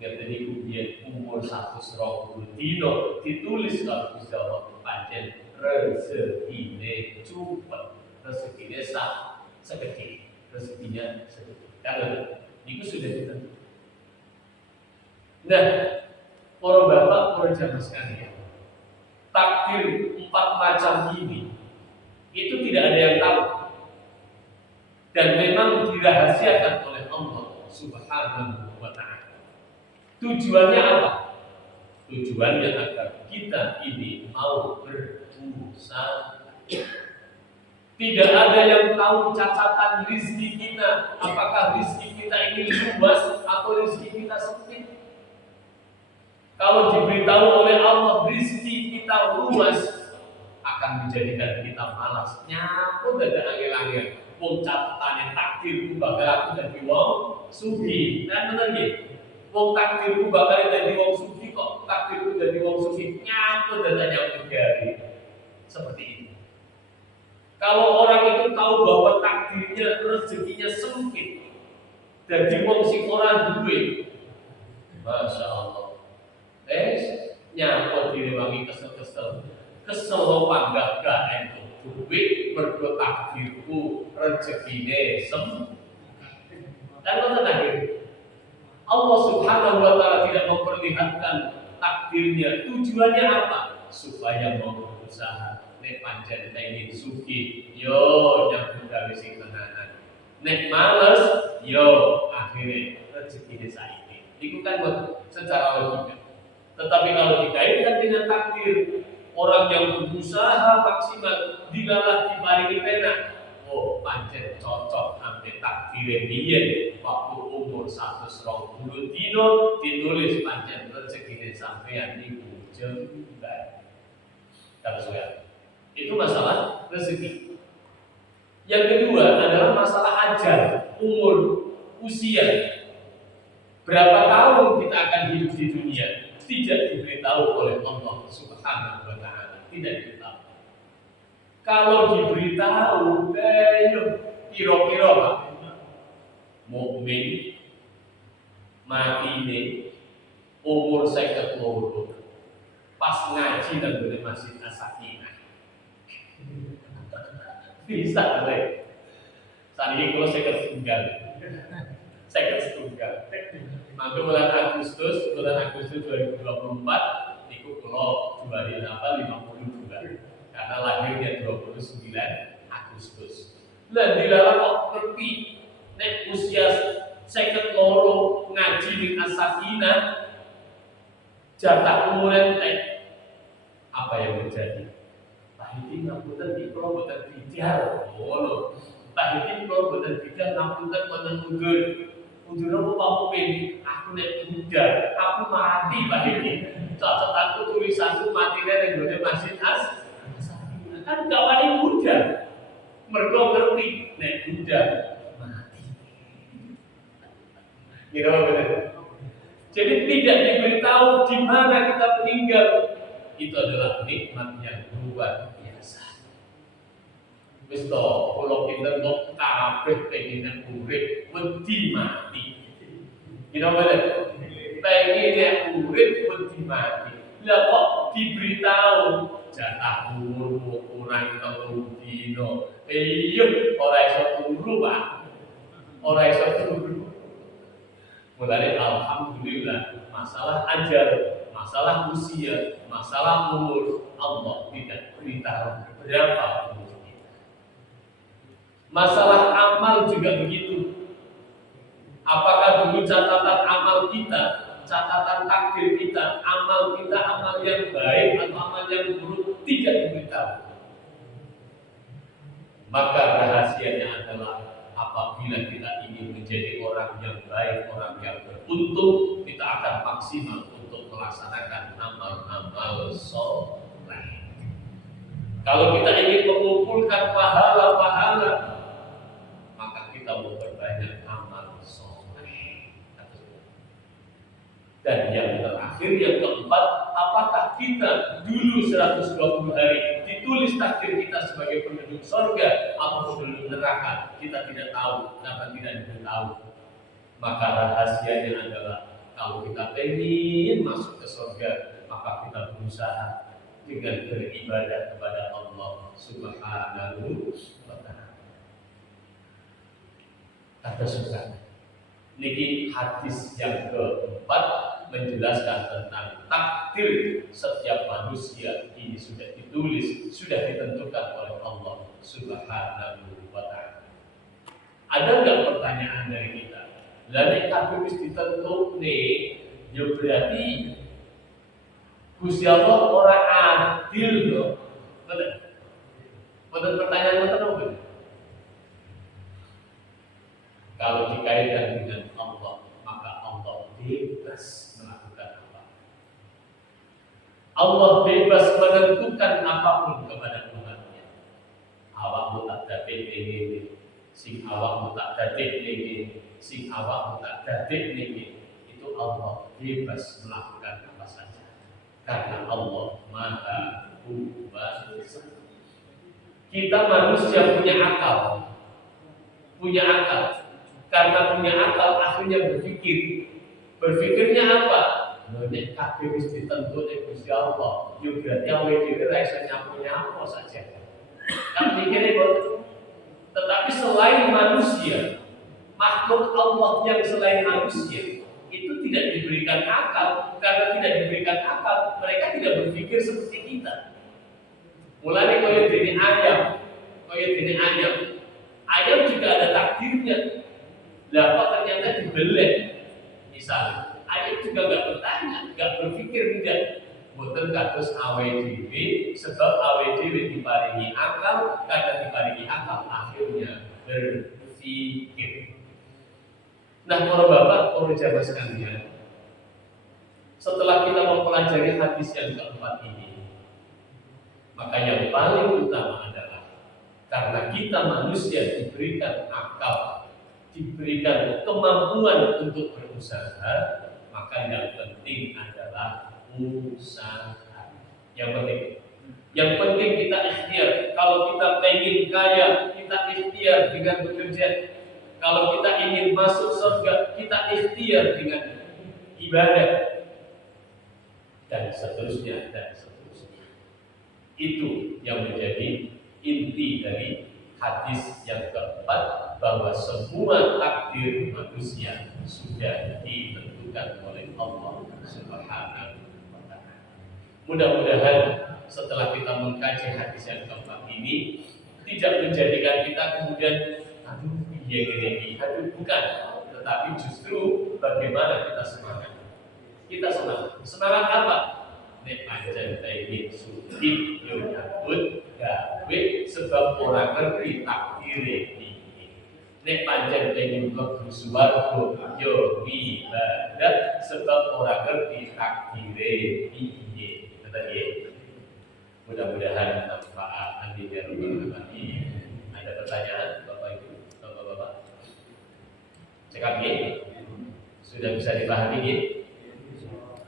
Ngerti niku biyen umur 120 dino ditulis kalau Gusti Allah pancen rezekine cepet, rezekine segede, rezekinya segede. Karena niku sudah ditentukan. Nah, para bapak, para jamaah sekalian, takdir 4 macam ini itu tidak ada yang tahu dan memang dirahasiakan oleh Allah Subhanahu wa Ta'ala. Tujuannya apa? Tujuannya agar kita ini mau berusaha. Tidak ada yang tahu catatan rizki kita. Apakah rizki kita ini luas atau rizki kita sempit? Kalau diberitahu oleh Allah rizki kita luas, akan menjadikan kita malas. Nyapun tidak angel-angel. Wong catatannya takdirku bakal aku jadi wong sugih. Nah benar nggih. Wong takdirku bakal jadi wong sugih kok takdirku jadi wong sugih. Nyapun tidak nyambung jari. Seperti ini. Kalau orang itu tahu bahwa takdirnya rezekinya sempit, jadi wong sing ora duwe, masya Allah. Nyapa direwangi kesel-kesel panggah gak entuk duit mergo takdirku rezekine sempit. Dan ngoten akhir. Allah Subhanahu wa Ta'ala tidak memperlihatkan takdirnya. Tujuannya apa? Supaya mau berusaha. Nek pancen ingin sugih, yo nyambut gawe sing tenanan. Nek males, yo akhirnya rezekine saiki. Itu kan secara logika. Tetapi kalau dikaitkan dengan takdir, orang yang berusaha maksimal dilalah diparingi penak. Oh, pancen cocok ampe takdire biyen waktu umur 120 dino ditulis pancen rezekine sampeyan niku jembar. Kalau saya itu masalah rezeki. Yang kedua adalah masalah ajal, umur, usia. Berapa tahun kita akan hidup di dunia? Tidak diberitahu oleh Allah Subhanahu wa Ta'ala. Tidak diberitahu. Kalau diberitahu, kira-kira Pak, mukmin mati ini umur 52 pas ngaji dan boleh masjid As-Sakinah. Bisa boleh. Saat ini kalau saya ketunggal, maka bulan Agustus 2024 itu kalau 50 bulan karena lahirnya 29 Agustus. Lah dilalah kok ngerti nek usia 52 ngaji di As-Sakinah jatah umur entek. Apa yang terjadi? Tahiti ngapunten di kalau boten bijar. Oh lho. Tahiti kalau boten bijar ngapunten boten mundur. Mundur apa pamupin? Aku nek muda, aku mati Tahiti. Catatanku tulisanku matine ning gone Masjid As-Sakinah. Kan gak wani muda. Mergo ngerti nek muda mati. Kira bener. Jadi tidak diberitahu di mana kita meninggal. Itu adalah nikmat yang luar biasa. Wis to, kula pinten kok kabeh pengen urip wedi mati. Kira bener. Pengen urip wedi mati. Lah kok diberitahu jatah umur kurang 3 dino. Iya, ora iso turu, Pak. Ora iso turu. Mulai alhamdulillah masalah ajal, masalah usia, masalah umur Allah tidak beritahu berapa umur kita. Masalah amal juga begitu. Apakah dulu catatan amal kita, catatan takdir kita, amal kita amal yang baik atau amal yang buruk tidak diberitahu. Maka rahasianya adalah apabila kita ingin menjadi orang yang baik, orang yang beruntung, kita akan maksimal untuk melaksanakan amal-amal soleh. Kalau kita ingin mengumpulkan pahala-pahala, maka kita memperbanyak amal soleh. Dan yang terakhir, yang keempat, apakah kita dulu 120 hari ditulis takdir kita sebagai penduduk surga atau penduduk neraka? Kita tidak tahu, karena tidak diberitahu. Maka rahasianya adalah kalau kita ingin masuk ke surga, maka kita berusaha dengan beribadah kepada Allah Subhanahu wa Ta'ala. Kata suka. Niki hadis yang keempat menjelaskan tentang takdir setiap manusia ini sudah ditulis, sudah ditentukan oleh Allah Subhanahu wa Ta'ala. Ada enggak pertanyaan dari kita? Lalu takdir ditentu nih, ya berarti Gusti Allah orang adil loh. Betul? Betul pertanyaan betul. Kalau dikaitkan dengan Allah, maka Allah bebas melakukan apa. Allah bebas menentukan apapun kepada umatnya. Awakmu tak dapat ini, sing awakmu tak dapat ini, sing awakmu tak dapat ini. Itu Allah bebas melakukan apa saja. Karena Allah Maha Kuasa. Kita manusia punya akal. Karena punya akal, akhirnya berpikir. Berpikirnya apa? Nek kabeh wis ditentu nek Gusti Allah, yo berarti awake dhewe ra iso nyapu-nyapu saja. Kan mikirnya betul. Tetapi selain manusia, makhluk Allah yang selain manusia itu tidak diberikan akal. Karena tidak diberikan akal, mereka tidak berpikir seperti kita. Mulai kaya dene ayam. Ayam juga ada takdirnya. Lah kok ternyata dibelek. Misalnya, ayam juga nggak bertanya, nggak berpikir tidak. Boten kados awake dhewe, sebab awake dhewe diparingi akal, karena diparingi akal akhirnya berpikir. Nah, para bapak, para jamaah sekalian, setelah kita mempelajari hadis yang keempat ini, maka yang paling utama adalah karena kita manusia diberikan akal, diberikan kemampuan untuk berusaha, maka yang penting adalah usaha. Yang penting kita ikhtiar. Kalau kita pengen kaya, kita ikhtiar dengan bekerja. Kalau kita ingin masuk surga, kita ikhtiar dengan ibadah. Dan seterusnya. Itu yang menjadi inti dari hadis yang keempat, bahwa semua takdir manusia sudah ditentukan oleh Allah Subhanahu wa Ta'ala. Mudah-mudahan setelah kita mengkaji hadis yang keempat ini tidak menjadikan kita kemudian bukan, tetapi justru bagaimana kita semangat. Semangat apa? Nek pancen iki suci yo nyambut gawe sebab ora ngerti takdire iki. Nek pancen pengen mlebu swarga yo ibadah sebab ora ngerti takdire piye. Ngoten nggih. Mudah-mudahan manfaat nanti ya Rabbal alamin. Ada pertanyaan Bapak Ibu, Bapak-bapak? Cekap nggih? Sudah bisa dipahami nggih?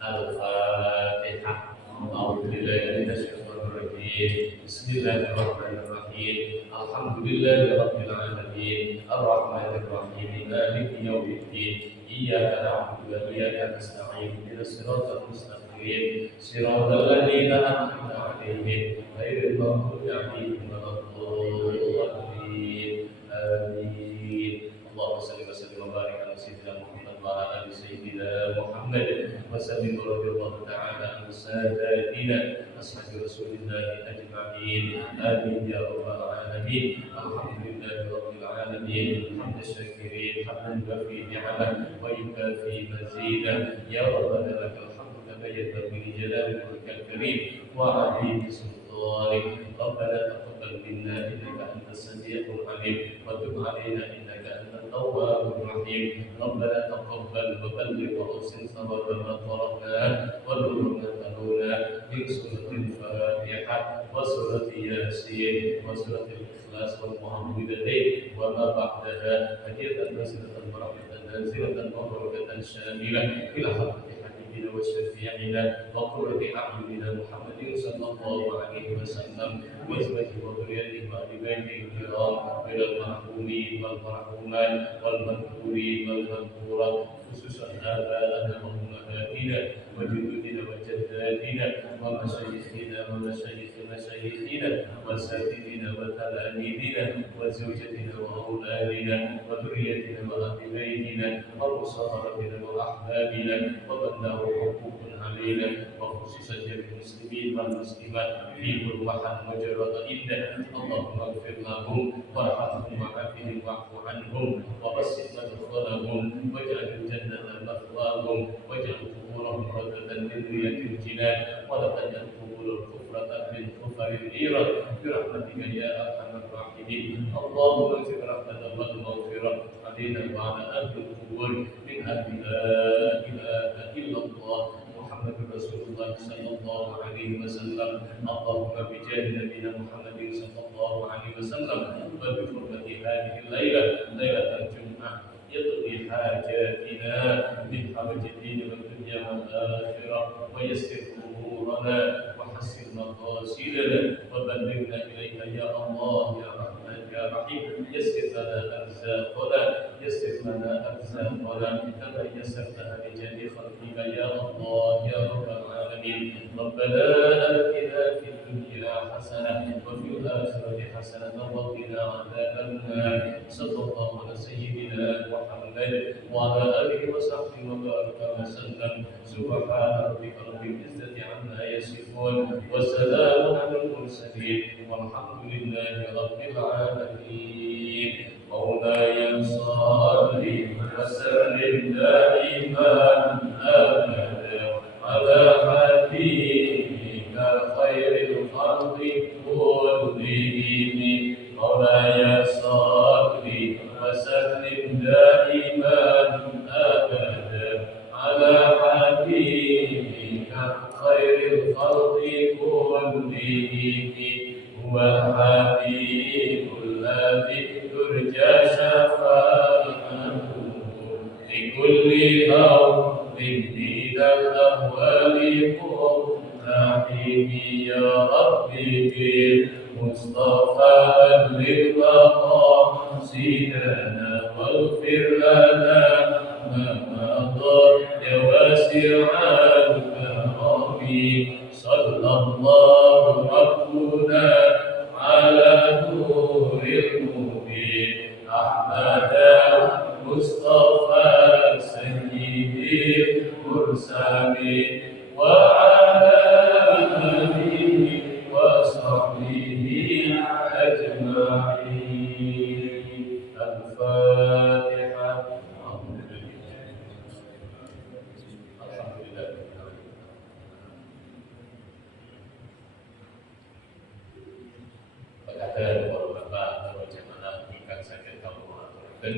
Al-Fatihah. A'udzubillahi minasyaitonir rajim. Bismillahirrahmanirrahim. Alhamdulillahirabbil alamin. Arrahmanir rahim. Maliki yaumiddin. Iyyaka na'budu wa iyyaka nasta'in. Ihdinas siratal mustaqim. Siratal ladzina an'amta 'alaihim ghairil maghdubi 'alaihim waladdallin. Amin. Allahumma shalli wa sallim wa barik ala sayyidina Muhammad wa ala ali sayyidina Muhammad wa sallim radhiyallahu ta'ala an saadatina ashabi Rasulillah ajma'in. Amin ya rabbal alamin. Alhamdulillahi rabbil alamin. Hamdan syakirin, hamdan yuwafi ni'amah wa yukafi mazidah. Ya rabbana lakal hamdu kama yanbaghi li jalali wajhikal karim wa 'azimi sultanik. Rabbana taqabbal minna innaka antas samiul alim wa tub 'alaina innaka إنك أنت التواب الرحيم. ربنا تقبل وبلغ وأحسن ثواب ما قرأناه ونور ما تلونا من سورة الفاتحة وسورة ياسين وسورة الإخلاص والمعوذتين وما بعدها هدية نازلة بركة نازلة وبركة شاملة إلى حضرة حبيبنا وشفيعنا وقرة أعيننا محمد صلى الله عليه وسلم وأزواجه وذريته وآل بيته الكرام من المرحومين والمرحومات والمذكورين والمذكورات خصوصا آباءنا وأمهاتنا وجدودنا وجداتنا ومشايخنا ومشايخ مشايخنا وأساتذتنا وتلاميذنا وزوجتنا وأولادنا وذريتنا وأهل بيتنا ومصاهرتنا وأحبابنا ومن له حقوق علينا وخصوصا جميع المسلمين والمسلمات في كل محل مجرد إلا اللهم اغفر لهم وارحمهم وعافهم واعف عنهم ووسع مدخلهم واجعل الجنة مثواهم واجعل قبورهم روضة من رياض الجنان ولا تجعل قبورهم حفرة من حفر النيران برحمتك يا أرحم الراحمين. اللهم انزل رحمة والمغفرة علينا وعلى أهل القبور من أهل لا إله إلا الله محمد رسول الله صلى الله عليه وسلم. اللهم بجاه نبينا محمد صلى الله عليه وسلم وبحرمة هذه الليلة ليلة الجمعة يقضي حاجاتنا من حوائج الدين والدنيا والآخرة ويسر أمورنا وحسن مقاصدنا وبلغنا إليك يا الله يا رحمن يا رحيم. يسر لنا أرزاقنا يسر لنا أرزاقنا كما يسرتها لجميع خلقك يا الله يا رب العالمين. ربنا آتنا في الدنيا حسنة وفي الآخرة حسنة وقنا عذاب النار. صلى الله على سيدنا محمد وعلى آله وصحبه وبارك وسلم. سبحان ربك رب العزة عما يصفون وسلام على المرسلين والحمد لله رب العالمين. مولاي صل وسلم دائما أبدا على حبيبك خير الخلق كلهم. مولاي صل وسلم دائما أبدا على حبيبك خير الخلق كلهم. هو الحبيب الذي ترجى شفاعته لكل أرض من الأهوال مقتحم. يا ربي بالمصطفى بلغ مقاصدنا واغفر لنا ما مضى يا واسع الكرم. صلى الله ربنا على نور المبين أحمد مصطفى سيد المرسلين وعلى آله وصحبه أجمعين. الفاتحة. الحمد لله. Berkata para bapak para jamaah ingkang saged kawula aturaken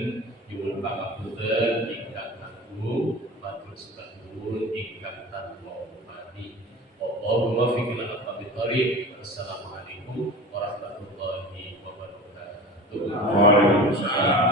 nyuwun pangapunten ingkang agung matur nuwun ingkang tanpa upami. Allahumma fiqhil aqwamit thariq. Assalamualaikum warahmatullahi wabarakatuh. Waalaikumsalam.